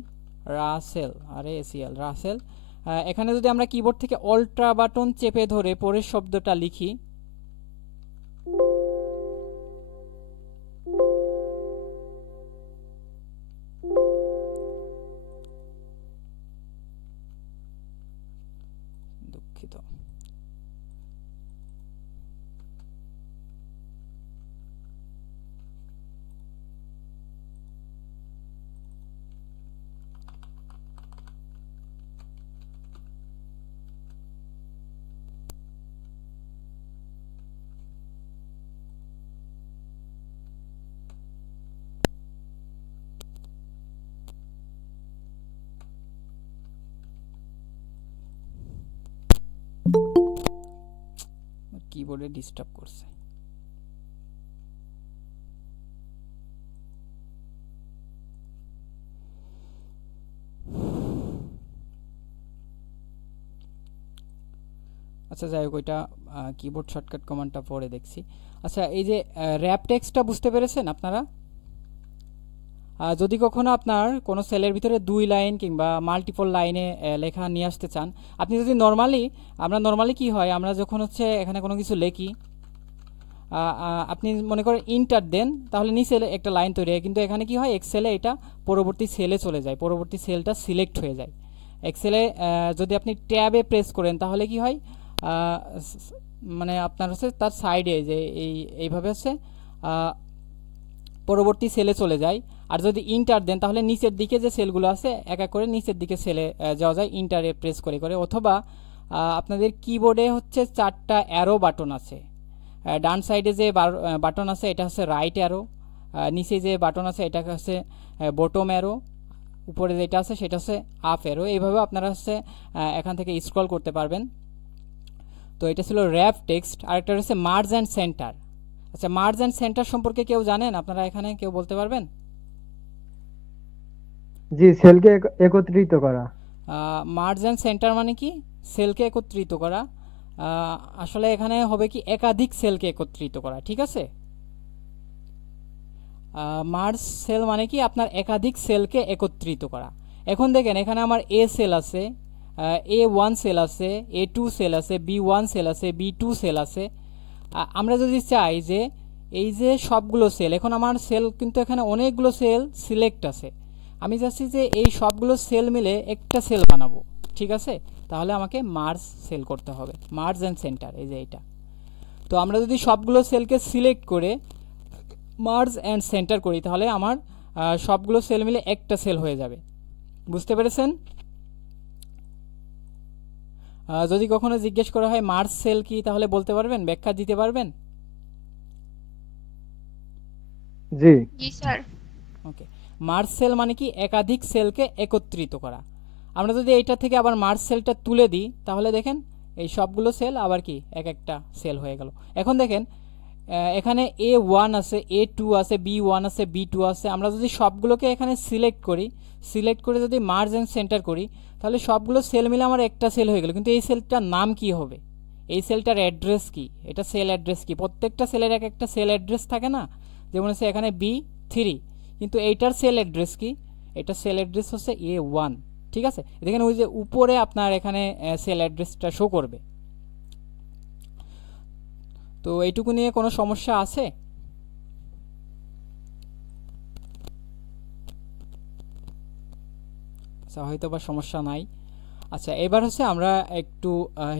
রাসেল, RASEL রাসেল। এখানে যদি আমরা কিবোর্ড থেকে অল্ট্রা বাটন চেপে ধরে পরের শব্দটা লিখি, দুঃখিত, কিবোর্ডে ডিস্টার্ব করছে। আচ্ছা যাই হোক, ওইটা কিবোর্ড শর্টকাট কমান্ডটা পরে দেখছি। আচ্ছা এই যে র্যাপ টেক্সটটা বুঝতে পেরেছেন আপনারা? যদি কখনো আপনার কোনো সেলের ভিতরে 2 লাইন কিংবা মাল্টিপল লাইনে লেখা নিয়ে আসতে চান, আপনি যদি নর্মালি কি হয়, আমরা যখন হচ্ছে এখানে কোনো কিছু লিখি, আপনি মনে করেন ইন্টার দেন তাহলে নিচে একটা লাইন তৈরি হয়, কিন্তু এখানে কি হয় এক্সেলে এটা পরবর্তী সেলে চলে যায়, পরবর্তী সেলটা সিলেক্ট হয়ে যায়। এক্সেলে যদি আপনি ট্যাবে প্রেস করেন তাহলে কি হয়, মানে আপনার হচ্ছে তার সাইডে যে এইভাবে হচ্ছে পরবর্তী সেলে চলে যায়। আর যদি ইন্টার দেন তাহলে নিচের দিকে যে সেলগুলো আছে এক এক করে নিচের দিকে সেলে যাওয়া যায় ইন্টারে প্রেস করে করে। অথবা আপনাদের কিবোর্ডে হচ্ছে 4টা অ্যারো বাটন আছে, ডান সাইডে যে বাটন আছে এটা হচ্ছে রাইট অ্যারো, নিচে যে বাটন আছে এটা হচ্ছে বটম অ্যারো, উপরে যেটা আছে সেটা হচ্ছে আপ অ্যারো। এইভাবে আপনারা হচ্ছে এখান থেকে স্ক্রল করতে পারবেন। তো এটা ছিল র্যাপ টেক্সট। আরেকটা হচ্ছে মার্জ অ্যান্ড সেন্টার। আচ্ছা মার্জ অ্যান্ড সেন্টার সম্পর্কে কেউ জানেন আপনারা? এখানে কেউ বলতে পারবেন? জি, সেলকে একত্রিত করা। মার্জ অ্যান্ড সেন্টার মানে কি? সেলকে একত্রিত করা। আসলে এখানে হবে কি একাধিক সেলকে একত্রিত করা, ঠিক আছে? মার্জ সেল মানে কি আপনার একাধিক সেলকে একত্রিত করা। এখন দেখেন এখানে আমার এ সেল আছে, A1 সেল আছে, A2 সেল আছে, B1 সেল আছে, B2 সেল আছে। আমরা যদি চাই যে এই যে সবগুলো সেল, এখন আমার সেল কিন্তু এখানে অনেকগুলো সেল সিলেক্ট আছে, আমি চাচ্ছি যে এই সবগুলো সেল মিলে একটা সেল বানাবো, ঠিক আছে? তাহলে আমাকে মার্জ সেল করতে হবে, মার্জ অ্যান্ড সেন্টার, এই যে এটা। তো আমরা যদি সবগুলো সেলকে সিলেক্ট করে মার্জ অ্যান্ড সেন্টার করি তাহলে আমার সবগুলো সেল মিলে একটা সেল হয়ে যাবে। বুঝতে পেরেছেন? যদি কখনো জিজ্ঞেস করা হয় মার্জ সেল কি, তাহলে বলতে পারবেন, ব্যাখ্যা দিতে পারবেন? জি জি স্যার। ওকে, মার্জ সেল মানে কি একাধিক সেলকে একত্রিত করা। আমরা যদি এইটা থেকে আবার মার্জ সেলটা তুলে দিই তাহলে দেখেন এই সবগুলো সেল আবার কি এক একটা সেল হয়ে গেল। এখন দেখেন এখানে A1 আছে, A2 আছে, B1 আছে, B2 আছে। আমরা যদি সবগুলোকে এখানে সিলেক্ট করি, সিলেক্ট করে যদি মার্জ অ্যান্ড সেন্টার করি, তাহলে সবগুলো সেল মিলে আমার একটা সেল হয়ে গেল। কিন্তু এই সেলটার নাম কি হবে, এই সেলটার অ্যাড্রেস কি, এটা সেল অ্যাড্রেস কি? প্রত্যেকটা সেলের এক একটা সেল অ্যাড্রেস থাকে না, যেমন হচ্ছে এখানে B3, কিন্তু এইটার সেল অ্যাড্রেস কি? এটা সেল অ্যাড্রেস হচ্ছে A1। ঠিক আছে, দেখেন ওই যে উপরে আপনার এখানে সেল অ্যাড্রেসটা শো করবে। তো এইটুকু নিয়ে কোনো সমস্যা আছে? আচ্ছা, হয়তো বা সমস্যা নাই। আচ্ছা, এবার হচ্ছে আমরা একটু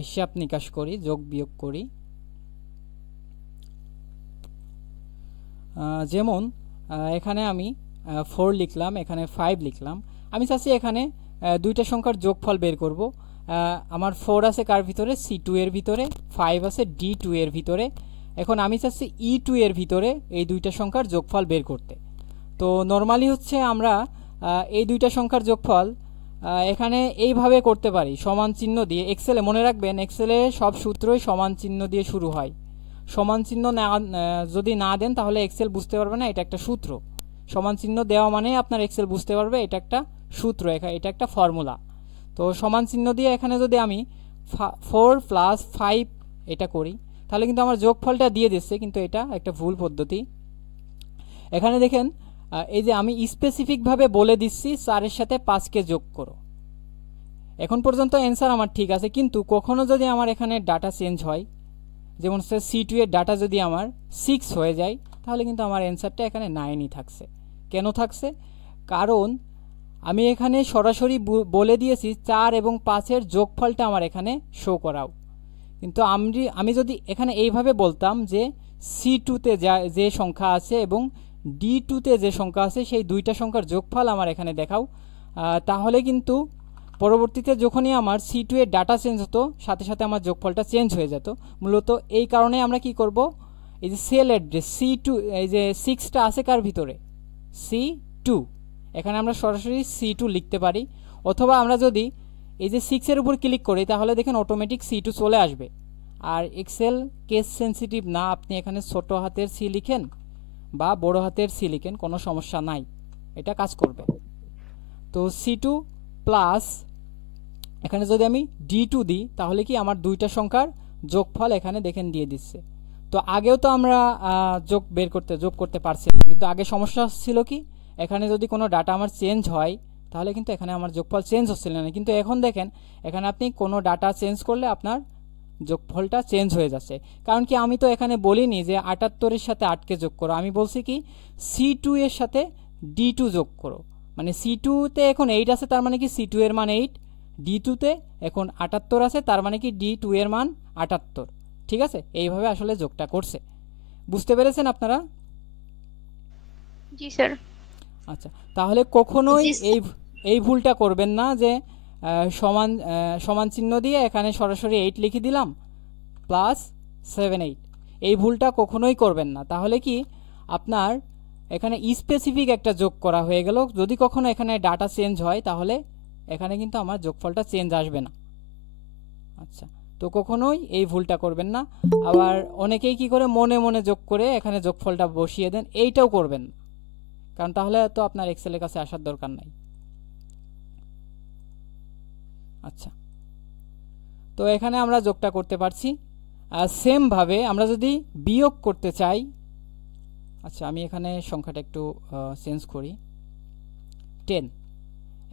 হিসাব নিকাশ করি, যোগ বিয়োগ করি। যেমন এখানে আমি 4 লিখলাম, এখানে 5 লিখলাম। আমি চাচ্ছি এখানে দুইটা সংখ্যার যোগফল বের করব। আমার 4 আছে কার ভিতরে? C2 এর ভিতরে। 5 আছে D2 এর ভিতরে। এখন আমি চাচ্ছি E2 এর ভিতরে এই দুইটা সংখ্যার যোগফল বের করতে। তো নর্মালি হচ্ছে আমরা এই দুইটা সংখ্যার যোগফল এখানে এইভাবে করতে পারি, সমান চিহ্ন দিয়ে। এক্সেলে মনে রাখবেন, এক্সেলে সব সূত্রই সমান চিহ্ন দিয়ে শুরু হয়। সমান চিহ্ন যদি না দেন তাহলে এক্সেল বুঝতে পারবে না এটা একটা সূত্র। সমান চিহ্ন দেওয়া মানে আপনার এক্সেল বুঝতে পারবে এটা একটা সূত্র, এটা একটা ফর্মুলা। তো সমান চিহ্ন দিয়ে এখানে যদি আমি 4 + 5 এটা করি, তাহলে কিন্তু আমার যোগফলটা দিয়ে দিচ্ছে, কিন্তু এটা একটা ভুল পদ্ধতি। এখানে দেখেন এই যে আমি স্পেসিফিকভাবে বলে দিচ্ছি 4-এর সাথে 5কে যোগ করো। এখন পর্যন্ত অ্যান্সার আমার ঠিক আছে, কিন্তু কখনো যদি আমার এখানে ডাটা চেঞ্জ হয়, যেমন C2 এর ডাটা যদি আমার 6 হয়ে যায়, তাহলে কিন্তু আমার অ্যান্সারটা এখানে 9ই থাকছে। কেন থাকছে? কারণ আমি এখানে সরাসরি বলে দিয়েছি 4 এবং 5-এর যোগফলটা আমার এখানে শো করাও। কিন্তু আমি যদি এখানে এইভাবে বলতাম যে C2-তে যে সংখ্যা আছে এবং D2-তে যে সংখ্যা আছে সেই দুইটা সংখ্যার যোগফল আমার এখানে দেখাও, তাহলে কিন্তু পরবর্তীতে যখনই আমার C2 এর ডাটা চেঞ্জ হতো, সাথে সাথে আমার যোগফলটা চেঞ্জ হয়ে যেত। মূলত এই কারণে আমরা কি করব, এই যে সেল অ্যাড্রেস C2, এই যে 6টা আছে কার ভিতরে? C2, এখানে আমরা সরাসরি C2 লিখতে পারি। অথবা আমরা যদি এই যে 6-এর উপর ক্লিক করি, তাহলে দেখেন অটোমেটিক C2 চলে আসবে। আর এক্সেল কেস সেন্সিটিভ না, আপনি এখানে ছোট হাতের C লিখেন বা বড় হাতের C লিখেন, কোনো সমস্যা নাই, এটা কাজ করবে। তো C2 প্লাস এখানে যদি আমি D2 দিই, তাহলে কি আমার দুইটা সংখ্যার যোগফল এখানে দেখেন দিয়ে দিচ্ছে। তো আগেও তো আমরা যোগ করতে পারছি, কিন্তু আগে সমস্যা ছিল কি, এখানে যদি কোনো ডাটা আমার চেঞ্জ হয়, তাহলে কিন্তু এখানে আমার যোগফল চেঞ্জ হচ্ছিল না। কিন্তু এখন দেখেন, এখানে আপনি কোনো ডাটা চেঞ্জ করলে আপনার যোগফলটা চেঞ্জ হয়ে যাচ্ছে। কারণ কি, আমি তো এখানে বলিনি যে 78-এর সাথে 8কে যোগ করো, আমি বলছি কি C2 এর সাথে D2 যোগ করো। মানে C2-তে এখন 8 আছে, তার মানে কি C2 এর মান 8, D2-তে এখন 78 আছে, তার মানে কি D2 এর মান 78। ঠিক আছে, এইভাবে আসলে যোগটা করছে। বুঝতে পেরেছেন আপনারা? জি স্যার। আচ্ছা, তাহলে কখনোই এই ভুলটা করবেন না যে সমান চিহ্ন দিয়ে এখানে সরাসরি 8 লিখে দিলাম +7 8, এই ভুলটা কখনোই করবেন না। তাহলে কি আপনার এখানে স্পেসিফিক একটা যোগ করা হয়ে গেল। যদি কখনো এখানে ডাটা চেঞ্জ হয়, তাহলে এখানে কিন্তু আমার যোগফলটা চেঞ্জ আসবে না। আচ্ছা, তো কখনোই এই ভুলটা করবেন না। আবার অনেকেই কি করে মনে মনে যোগ করে এখানে যোগফলটা বসিয়ে দেন, এইটাও করবেন না, কারণ তাহলে তো আপনার এক্সেলের কাছে আসার দরকার নাই। আচ্ছা, তো এখানে আমরা যোগটা করতে পারছি। সেম ভাবে আমরা যদি বিয়োগ করতে চাই, আচ্ছা আমি এখানে সংখ্যাটা একটু চেঞ্জ করি, 10,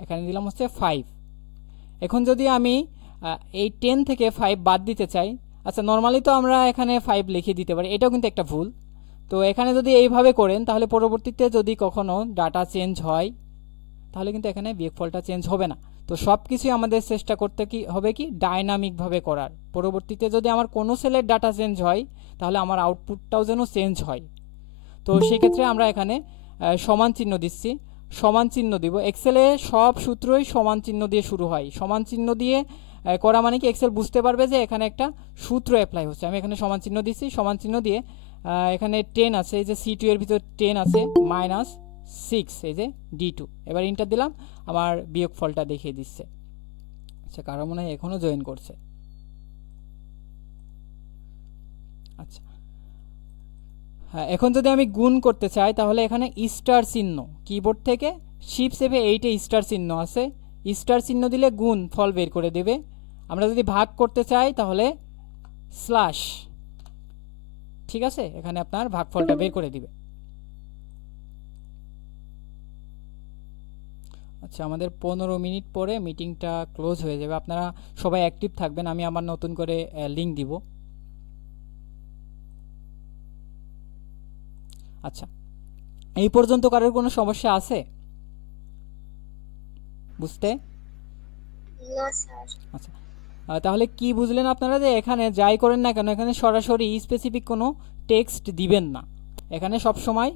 এখানে দিলাম হচ্ছে 5। এখন যদি আমি এই 10 থেকে 5 বাদ দিতে চাই, আচ্ছা নর্মালি তো আমরা এখানে 5 লিখে দিতে পারি, এটাও কিন্তু একটা ভুল। তো এখানে যদি এইভাবে করেন, তাহলে পরবর্তীতে যদি কখনো ডাটা চেঞ্জ হয়, তাহলে কিন্তু এখানে বিয়োগফলটা চেঞ্জ হবে না। তো সব কিছুই আমাদের চেষ্টা করতে হবে কি ডাইনামিকভাবে করার। পরবর্তীতে যদি আমার কোনো সেলের ডাটা চেঞ্জ হয়, তাহলে আমার আউটপুটটাও যেন চেঞ্জ হয়। তো সেই ক্ষেত্রে আমরা এখানে সমান চিহ্ন দিচ্ছি, সমান চিহ্ন দিব। এক্সেলে সব সূত্রই সমান চিহ্ন দিয়ে শুরু হয়। সমান চিহ্ন দিয়ে করা মানে কি এক্সেল বুঝতে পারবে যে এখানে একটা সূত্র অ্যাপ্লাই হচ্ছে। আমি এখানে সমান চিহ্ন দিচ্ছি, সমান চিহ্ন দিয়ে এখানে 10 আছে, এই যে C2 এর ভিতর 10 আছে, -6 এই যে D2, এবার ইন্টার দিলাম, আমার বিয়োগ ফলটা দেখিয়ে দিচ্ছে। আচ্ছা, কারো মনে হয় এখনো জয়েন করছে। আচ্ছা, হ্যাঁ, এখন যদি আমি গুণ করতে চাই তাহলে এখানে স্টার চিহ্ন, কিবোর্ড থেকে শিফট সেভে 8-এ স্টার চিহ্ন আছে, স্টার চিহ্ন দিলে গুণ ফল বের করে দেবে। আমরা যদি ভাগ করতে চাই তাহলে স্ল্যাশ, ঠিক আছে, এখানে আপনার ভাগফলটা বের করে দিবে। আচ্ছা, আমাদের 15 মিনিট পরে মিটিংটা ক্লোজ হয়ে যাবে। আপনারা সবাই অ্যাক্টিভ থাকবেন, আমি আমার নতুন করে লিংক দিব। আচ্ছা, এই পর্যন্ত কারোর কোনো সমস্যা আছে বুঝতে? না স্যার। আচ্ছা, তাহলে কি বুঝলেন আপনারা যে এখানে যাই করেন না কেন এখানে সরাসরি স্পেসিফিক কোনো টেক্সট দিবেন না, এখানে সব সময়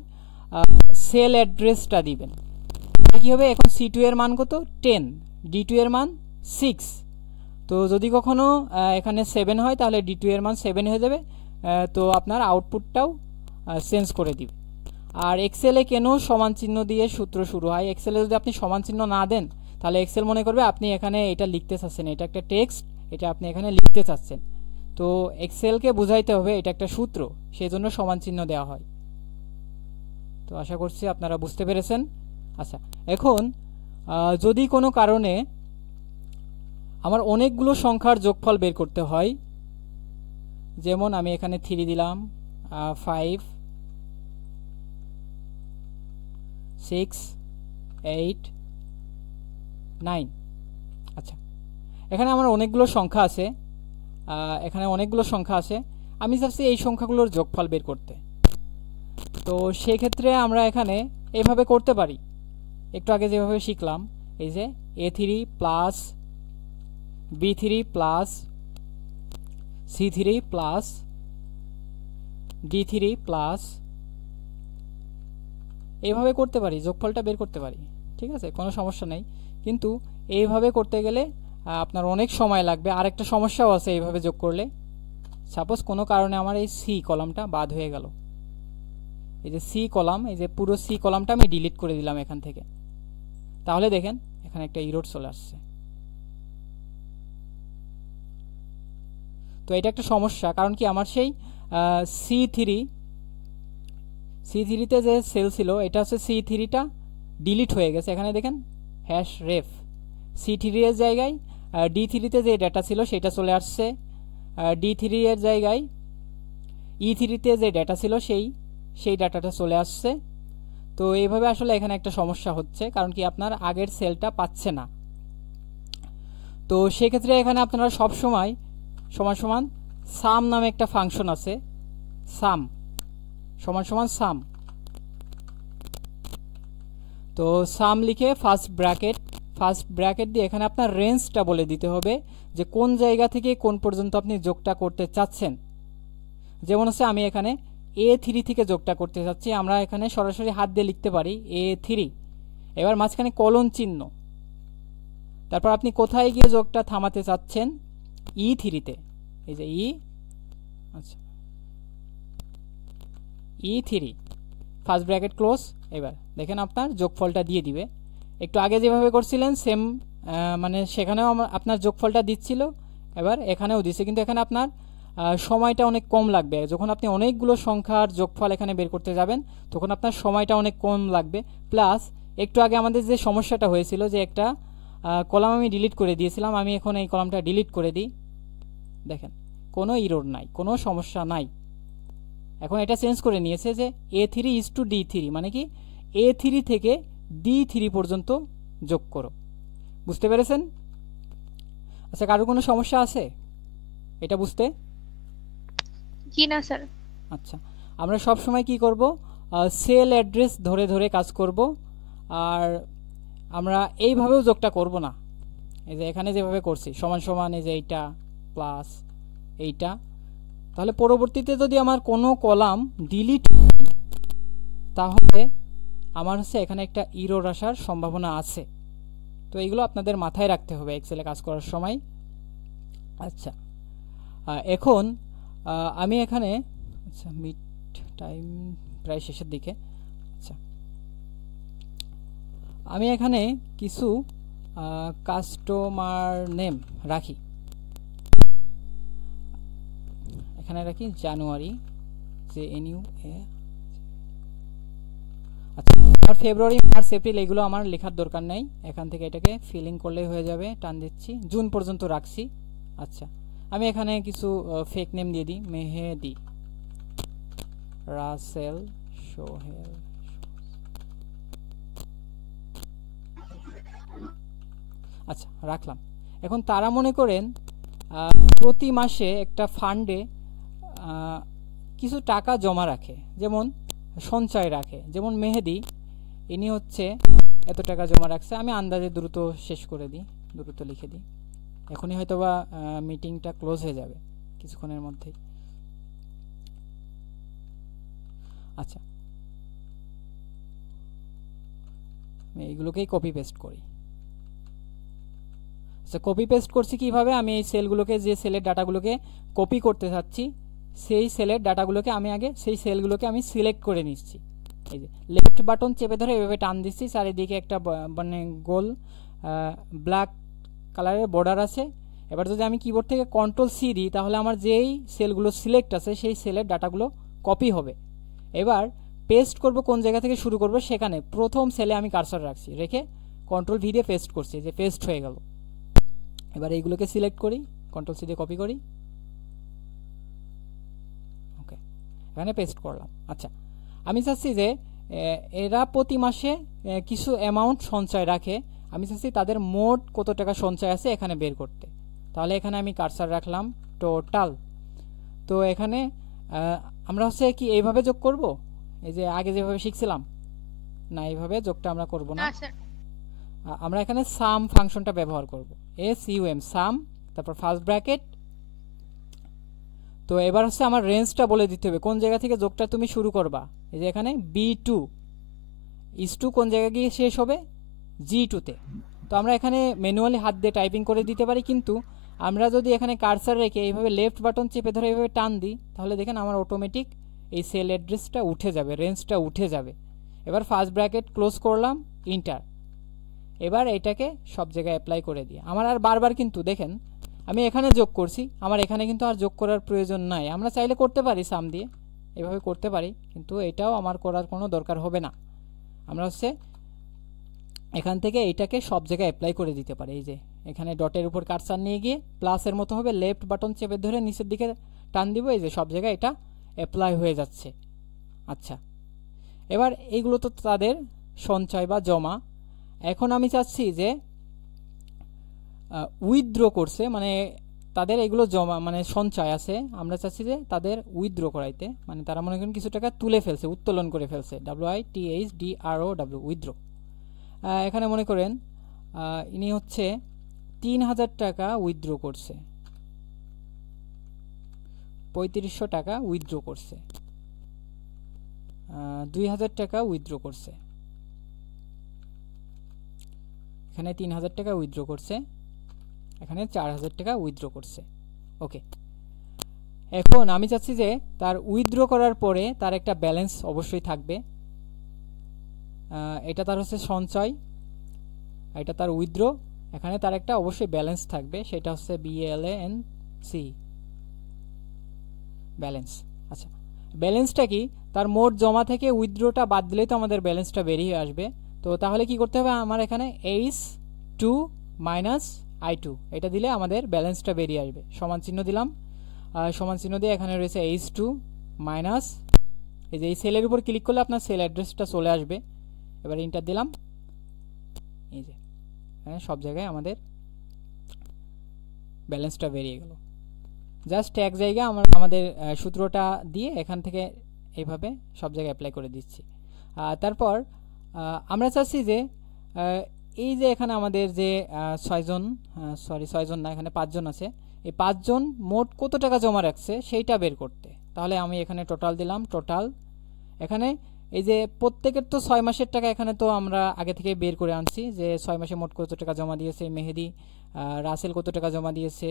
সেল অ্যাড্রেসটা দিবেন। কি হবে, এখন C2 এর মান কত 10, D2 এর মান 6, তো যদি কখনো এখানে 7 হয় তাহলে D2 এর মান 7 হয়ে যাবে, তো আপনার আউটপুটটাও চেঞ্জ করে দিবে। আর এক্সেলে কেন সমান চিহ্ন দিয়ে সূত্র শুরু হয়, এক্সেলে যদি আপনি সমান চিহ্ন না দেন তাহলে এক্সেল মনে করবে আপনি এখানে এটা লিখতে চাচ্ছেন, এটা একটা টেক্সট, এটা আপনি এখানে লিখতে চাচ্ছেন, তো এক্সেলকে বুঝাইতে হবে এটা একটা সূত্র, সেই জন্য সমান চিহ্ন দেওয়া হয়। তো আশা করছি আপনারা বুঝতে পেরেছেন। আচ্ছা, এখন যদি কোনো কারণে আমার অনেকগুলো সংখ্যার যোগফল বের করতে হয়, যেমন আমি এখানে 3 দিলাম, 5, 6, 8, 9। আচ্ছা, এখানে আমার অনেকগুলো সংখ্যা আছে, আমি চাচ্ছি এই সংখ্যাগুলোর যোগফল বের করতে। তো সেক্ষেত্রে আমরা এখানে এইভাবে করতে পারি, একটু আগে যেভাবে শিখলাম, এই যে A3 plus B3 plus C3 plus D3 plus, এইভাবে করতে পারি, যোগফলটা বের করতে পারি, ঠিক আছে, কোনো সমস্যা নেই। কিন্তু এইভাবে করতে গেলে আপনার অনেক সময় লাগবে। আরেকটা সমস্যাও আছে এইভাবে যোগ করলে, সাপোজ কোনো কারণে আমার এই C কলামটা বাদ হয়ে গেল, এই যে C কলাম, এই যে পুরো C কলামটা আমি ডিলিট করে দিলাম এখান থেকে, তাহলে দেখেন এখানে একটা ইরর চলে আসছে। তো এটা একটা সমস্যা, কারণ কি আমার সেই C3-তে যে সেল ছিল এটা হচ্ছে C3টা ডিলিট হয়ে গেছে, এখানে দেখেন #ref, C3 এর জায়গায় D3-তে যে ডাটা ছিল সেটা চলে আসছে, D3 এর জায়গায় E3-তে যে ডাটা ছিল সেই ডাটাটা চলে আসছে। তো এইভাবে আসলে এখানে একটা সমস্যা হচ্ছে, কারণ কি আপনার আগের সেলটা পাচ্ছে না। তো সেক্ষেত্রে এখানে আপনারা সব সময় সমান সমান সাম নামে একটা ফাংশন আছে, সাম সমান সমান সাম, তো সাম লিখে ফার্স্ট ব্র্যাকেট দিয়ে এখানে আপনার রেঞ্জটা বলে দিতে হবে যে কোন জায়গা থেকে কোন পর্যন্ত আপনি যোগটা করতে চাচ্ছেন। যেমন হচ্ছে আমি এখানে A3 থেকে যোগটা করতে চাচ্ছি, আমরা এখানে সরাসরি হাত দিয়ে লিখতে পারি A3, এবার মাঝখানে কলন চিহ্ন, তারপর আপনি কোথায় গিয়ে যোগটা থামাতে চাচ্ছেন, E3-তে, এই যে আচ্ছা E3 ফার্স্ট ব্র্যাকেট ক্লোজ। এবার দেখেন আপনার যোগফলটা দিয়ে দিবে, একটু আগে যেভাবে করছিলেন সেম, মানে সেখানেও আপনার যোগফলটা দিচ্ছিল, এবার এখানেও দিচ্ছে, কিন্তু এখানে আপনার সময়টা অনেক কম লাগবে। যখন আপনি অনেকগুলো সংখ্যার যোগফল এখানে বের করতে যাবেন তখন আপনার সময়টা অনেক কম লাগবে, প্লাস একটু আগে আমাদের যে সমস্যাটা হয়েছিল যে একটা কলাম আমি ডিলিট করে দিয়েছিলাম, আমি এখন এই কলামটা ডিলিট করে দিই, দেখেন কোনো ইরর নাই, কোনো সমস্যা নাই। এখন এটা চেঞ্জ করে নিয়েছে যে A3 is to D3, মানে কি A3 থেকে D3 পর্যন্ত যোগ করো, বুঝতে পেরেছেন? আচ্ছা, কারো কোনো সমস্যা আছে এটা বুঝতে? জি না স্যার। আচ্ছা, আমরা সব সময় কি করব, সেল অ্যাড্রেস ধরে ধরে কাজ করব, আর আমরা এইভাবেও যোগটা করব না, এই যে এখানে যেভাবে করছি সমান সমান, এই যে এইটা প্লাস এইটা, তাহলে পরবর্তীতে যদি আমার কোনো কলাম ডিলিট হয় তাহলে আমার হচ্ছে এখানে একটা ইরর আসার সম্ভাবনা আছে। তো এইগুলো আপনাদের মাথায় রাখতে হবে এক্সেলে কাজ করার সময়। আচ্ছা, এখন আমি এখানে, আচ্ছা মিড টাইম প্রায় শেষের দিকে, আচ্ছা আমি এখানে কিছু কাস্টমার নেম রাখি, এখানে রাখি জানুয়ারি, JNUARY, আচ্ছা, আর ফেব্রুয়ারি, মার্চ, এপ্রিল এগুলো আমার লেখার দরকার নেই, এখান থেকে এটাকে ফিলিং করলেই হয়ে যাবে। টান দিচ্ছি, জুন পর্যন্ত রাখছি। আচ্ছা, আমি এখানে কিছু ফেক নেম দিয়ে দিই, মেহেদি, রাসেল, সোহেল। আচ্ছা, রাখলাম। এখন তারা মনে করেন প্রতি মাসে একটা ফান্ডে কিছু টাকা জমা রাখে, যেমন সঞ্চয় রাখে। যেমন মেহেদি, ইনি হচ্ছে এত টাকা জমা রাখছে। আমি আন্দাজে দ্রুত শেষ করে দিই, দ্রুত লিখে দিই, এখনই হয়তো বা মিটিংটা ক্লোজ হয়ে যাবে কিছুক্ষণের মধ্যেই। আচ্ছা, আমি এইগুলোকেই কপি পেস্ট করি। আচ্ছা, কপি পেস্ট করছি কিভাবে? আমি এই সেলগুলোকে, যে সেলের ডাটাগুলোকে কপি করতে চাচ্ছি, সেই সেলের ডাটাগুলোকে আমি আগে সেই সেলগুলোকে আমি সিলেক্ট করে নিচ্ছি। এই যে লেফট বাটন চেপে ধরে এভাবে টান দিচ্ছি, চারিদিকে একটা মানে গোল ব্ল্যাক কালারের বর্ডার আছে। এবার যদি আমি কিবোর্ড থেকে কন্ট্রোল সি দিই, তাহলে আমার যেই সেলগুলো সিলেক্ট আছে সেই সেলের ডাটাগুলো কপি হবে। এবার পেস্ট করব, কোন জায়গা থেকে শুরু করব, সেখানে প্রথম সেলে আমি কার্সর রাখছি, রেখে কন্ট্রোল ভি দিয়ে পেস্ট করছি, যে পেস্ট হয়ে গেল। এবার এইগুলোকে সিলেক্ট করি, কন্ট্রোল সি দিয়ে কপি করি, ওকে, এখানে পেস্ট করলাম। আচ্ছা, আমি চাচ্ছি যে এরা প্রতি মাসে কিছু অ্যামাউন্ট সঞ্চয় রাখে, আমি চাচ্ছি তাদের মোট কত টাকা সঞ্চয় আছে এখানে বের করতে। তাহলে এখানে আমি কার্সার রাখলাম টোটাল। তো এখানে আমরা হচ্ছে কি এইভাবে যোগ করব, এই যে আগে যেভাবে শিখছিলাম, না এইভাবে যোগটা আমরা করব না, আমরা এখানে সাম ফাংশনটা ব্যবহার করব, SUM, সাম, তারপর ফার্স্ট ব্র্যাকেট। তো এবার হচ্ছে আমার রেঞ্জটা বলে দিতে হবে, কোন জায়গা থেকে যোগটা তুমি শুরু করবা। এই যে এখানে B2 is to কোন জায়গায় গিয়ে শেষ হবে, G2 তে। তো আমরা এখানে ম্যানুয়ালি হাত দিয়ে টাইপিং করে দিতে পারি, কিন্তু আমরা যদি এখানে কার্সার রেখে এইভাবে লেফট বাটন চেপে ধরে এইভাবে টান দিই, তাহলে দেখেন আমার অটোমেটিক এই সেল অ্যাড্রেসটা উঠে যাবে, রেঞ্জটা উঠে যাবে। এবার ফার্স্ট ব্র্যাকেট ক্লোজ করলাম, ইন্টার। এবার এটাকে সব জায়গায় অ্যাপ্লাই করে দিই। আমার আর বারবার কিন্তু দেখেন আমি এখানে যোগ করছি, আমার এখানে কিন্তু আর যোগ করার প্রয়োজন নাই। আমরা চাইলে করতে পারি সাম দিয়ে, এভাবে করতে পারি, কিন্তু এটাও আমার করার কোনো দরকার হবে না। আমরা হচ্ছে এখান থেকে এইটাকে সব জায়গায় অ্যাপ্লাই করে দিতে পারি। এই যে এখানে ডটের উপর কার্সার নিয়ে গিয়ে প্লাসের মতো হবে, লেফট বাটন চেপে ধরে নিচের দিকে টান দিব, এই যে সব জায়গায় এটা অ্যাপ্লাই হয়ে যাচ্ছে। আচ্ছা, এবার এইগুলো তো তাদের সঞ্চয় বা জমা। এখন আমি চাচ্ছি যে উইথড্র করছে, মানে তাদের এগুলো জমা মানে সঞ্চয় আছে, আমরা চাচ্ছি যে তাদের উইথড্র করাইতে, মানে তারা মনে করেন কিছু টাকা তুলে ফেলছে, উত্তোলন করে ফেলছে, WITHDRO, উইথড্র। এখানে মনে করেন ইনি হচ্ছে 3000 টাকা উইথড্র করছে, 3500 টাকা উইথড্র করছে, 2000 টাকা উইথড্র করছে, এখানে 3000 টাকা উইথড্র করছে, এখানে 4000 টাকা উইথড্র করছে। ওকে, এখন আমি চাচ্ছি যে তার উইথড্র করার পরে তার একটা ব্যালেন্স অবশ্যই থাকবে। এটা তার হচ্ছে সঞ্চয়, এটা তার উইথড্র, এখানে তার একটা অবশ্যই ব্যালেন্স থাকবে, সেটা হচ্ছে BALANC, ব্যালেন্স। আচ্ছা, ব্যালেন্সটা কি? তার মোট জমা থেকে উইথড্রটা বাদ দিলেই তো আমাদের ব্যালেন্সটা বেরিয়ে আসবে। তো তাহলে কি করতে হবে, আমার এখানে H2 মাইনাস I2 এটা দিলে আমাদের ব্যালেন্সটা বেরিয়ে আসবে। সমান চিহ্ন দিলাম, সমান চিহ্ন দিয়ে এখানে রয়েছে H2 মাইনাস, এই যে এই সেলের উপর ক্লিক করলে আপনার সেল অ্যাড্রেসটা চলে আসবে। এবার ইন্টার দিলাম, এই যে সব জায়গায় আমাদের ব্যালেন্সটা বেরিয়ে গেল। জাস্ট এক জায়গায় আমাদের সূত্রটা দিয়ে এখান থেকে এইভাবে সব জায়গায় অ্যাপ্লাই করে দিচ্ছি। তারপর আমরা চাচ্ছি যে এই যে এখানে আমাদের যে 6 জন না, এখানে 5 জন আছে, এই 5 জন মোট কত টাকা জমা রাখছে সেইটা বের করতে। তাহলে আমি এখানে টোটাল দিলাম, টোটাল এখানে এই যে প্রত্যেকের তো 6 মাসের টাকা এখানে তো আমরা আগে থেকে বের করে আনছি, যে 6 মাসে মোট কত টাকা জমা দিয়েছে মেহেদি, রাসেল কত টাকা জমা দিয়েছে,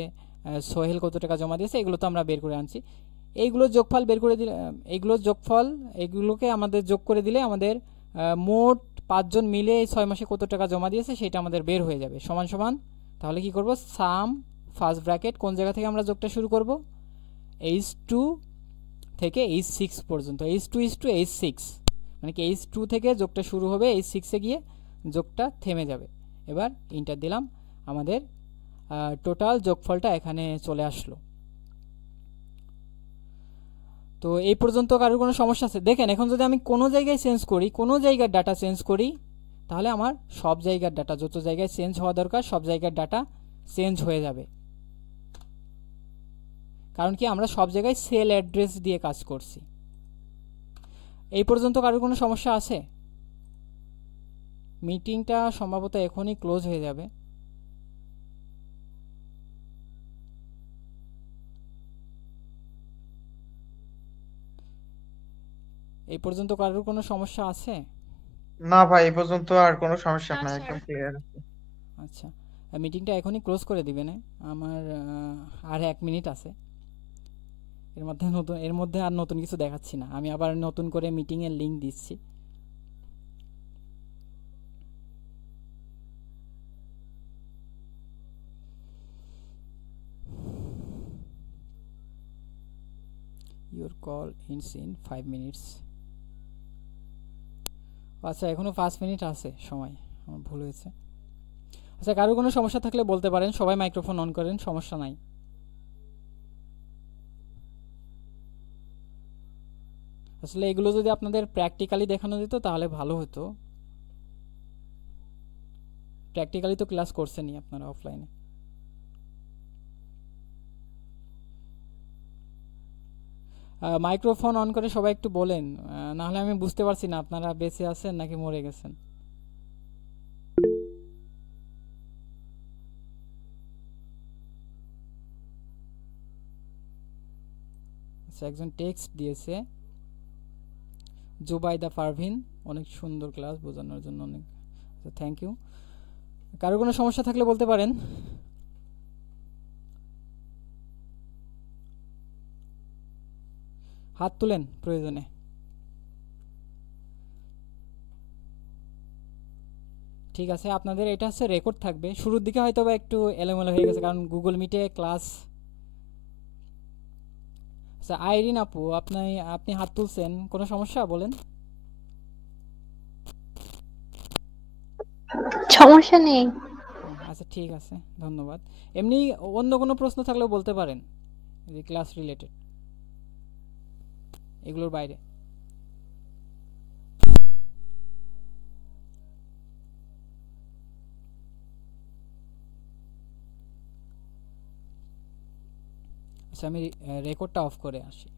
সোহেল কত টাকা জমা দিয়েছে, এগুলো তো আমরা বের করে আনছি। এইগুলো যোগফল বের করে দিলে, এইগুলো যোগফল, এগুলোকে আমাদের যোগ করে দিলে আমাদের মোট 5 জন মিলে এই 6 মাসে কত টাকা জমা দিয়েছে সেটা আমাদের বের হয়ে যাবে, সমান সমান। তাহলে কি করব, সাম ফার্স্ট ব্র্যাকেট, কোন জায়গা থেকে আমরা যোগটা শুরু করব, H2 থেকে H6 পর্যন্ত, H2 is to H6 মানে কি H2 থেকে যোগটা শুরু হবে, H6 এ গিয়ে যোগটা থেমে যাবে। এবার ইন্টার দিলাম, আমাদের টোটাল যোগফলটা এখানে চলে আসলো। তো এই পর্যন্ত কারোর কোনো সমস্যা আছে? দেখেন এখন যদি আমি কোনো জায়গায় চেঞ্জ করি, কোনো জায়গার ডাটা চেঞ্জ করি, তাহলে আমার সব জায়গার ডাটা, যত জায়গায় চেঞ্জ হওয়া দরকার সব জায়গার ডাটা চেঞ্জ হয়ে যাবে। কারণ কি আমরা সব জায়গায় সেল অ্যাড্রেস দিয়ে কাজ করছি। এই পর্যন্ত কারোর কোনো সমস্যা আছে? মিটিংটা সম্ভবত এখনই ক্লোজ হয়ে যাবে। এই পর্যন্ত কারোর কোনো সমস্যা আছে? না ভাই, এই পর্যন্ত আর কোনো সমস্যা না নাই, স্যার। একদম ক্লিয়ার। আচ্ছা, মিটিংটা এখনই ক্লোজ করে দিবেন। আমার আর 1 মিনিট আছে। এর মধ্যে আর নতুন কিছু দেখাচ্ছি না, আমি আবার নতুন করে মিটিংয়ের লিংক দিচ্ছি। Your call ends in 5 minutes. আচ্ছা, এখনো 5 মিনিট আছে সময়, আমার ভুল হয়েছে। আচ্ছা, কারো কোনো সমস্যা থাকলে বলতে পারেন, সবাই মাইক্রোফোন অন করেন, সমস্যা নাই। আসলে এগুলো যদি আপনাদের প্র্যাকটিক্যালি দেখানো যেত তাহলে ভালো হতো। প্র্যাকটিক্যালি তো ক্লাস করছেনই আপনারা অফলাইনে। মাইক্রোফোন অন করে সবাই একটু বলেন, না হলে আমি বুঝতে পারছি না আপনারা বেঁচে আছেন নাকি মরে গেছেন। আচ্ছা, একজন টেক্সট দিয়েছে, জুবাইদা পারভিন, অনেক সুন্দর ক্লাস বোঝানোর জন্য, অনেক থ্যাংক ইউ। কারো কোনো সমস্যা থাকলে বলতে পারেন। হাত তুলেন প্রয়োজনে। ঠিক আছে, আপনাদের এটা হচ্ছে রেকর্ড থাকবে। শুরুর দিকে হয়তো বা একটু এলোমেলো হয়ে গেছে, কারণ গুগল মিটে ক্লাস। আচ্ছা, আইরিন আপু, আপনি হাত তুলছেন, কোনো সমস্যা বলেন। সমস্যা নেই। আচ্ছা, ঠিক আছে, ধন্যবাদ। এমনি অন্য কোনো প্রশ্ন থাকলেও বলতে পারেন, যে ক্লাস রিলেটেড, এগুলোর বাইরে। আচ্ছা, আমি রেকর্ডটা অফ করে আসি।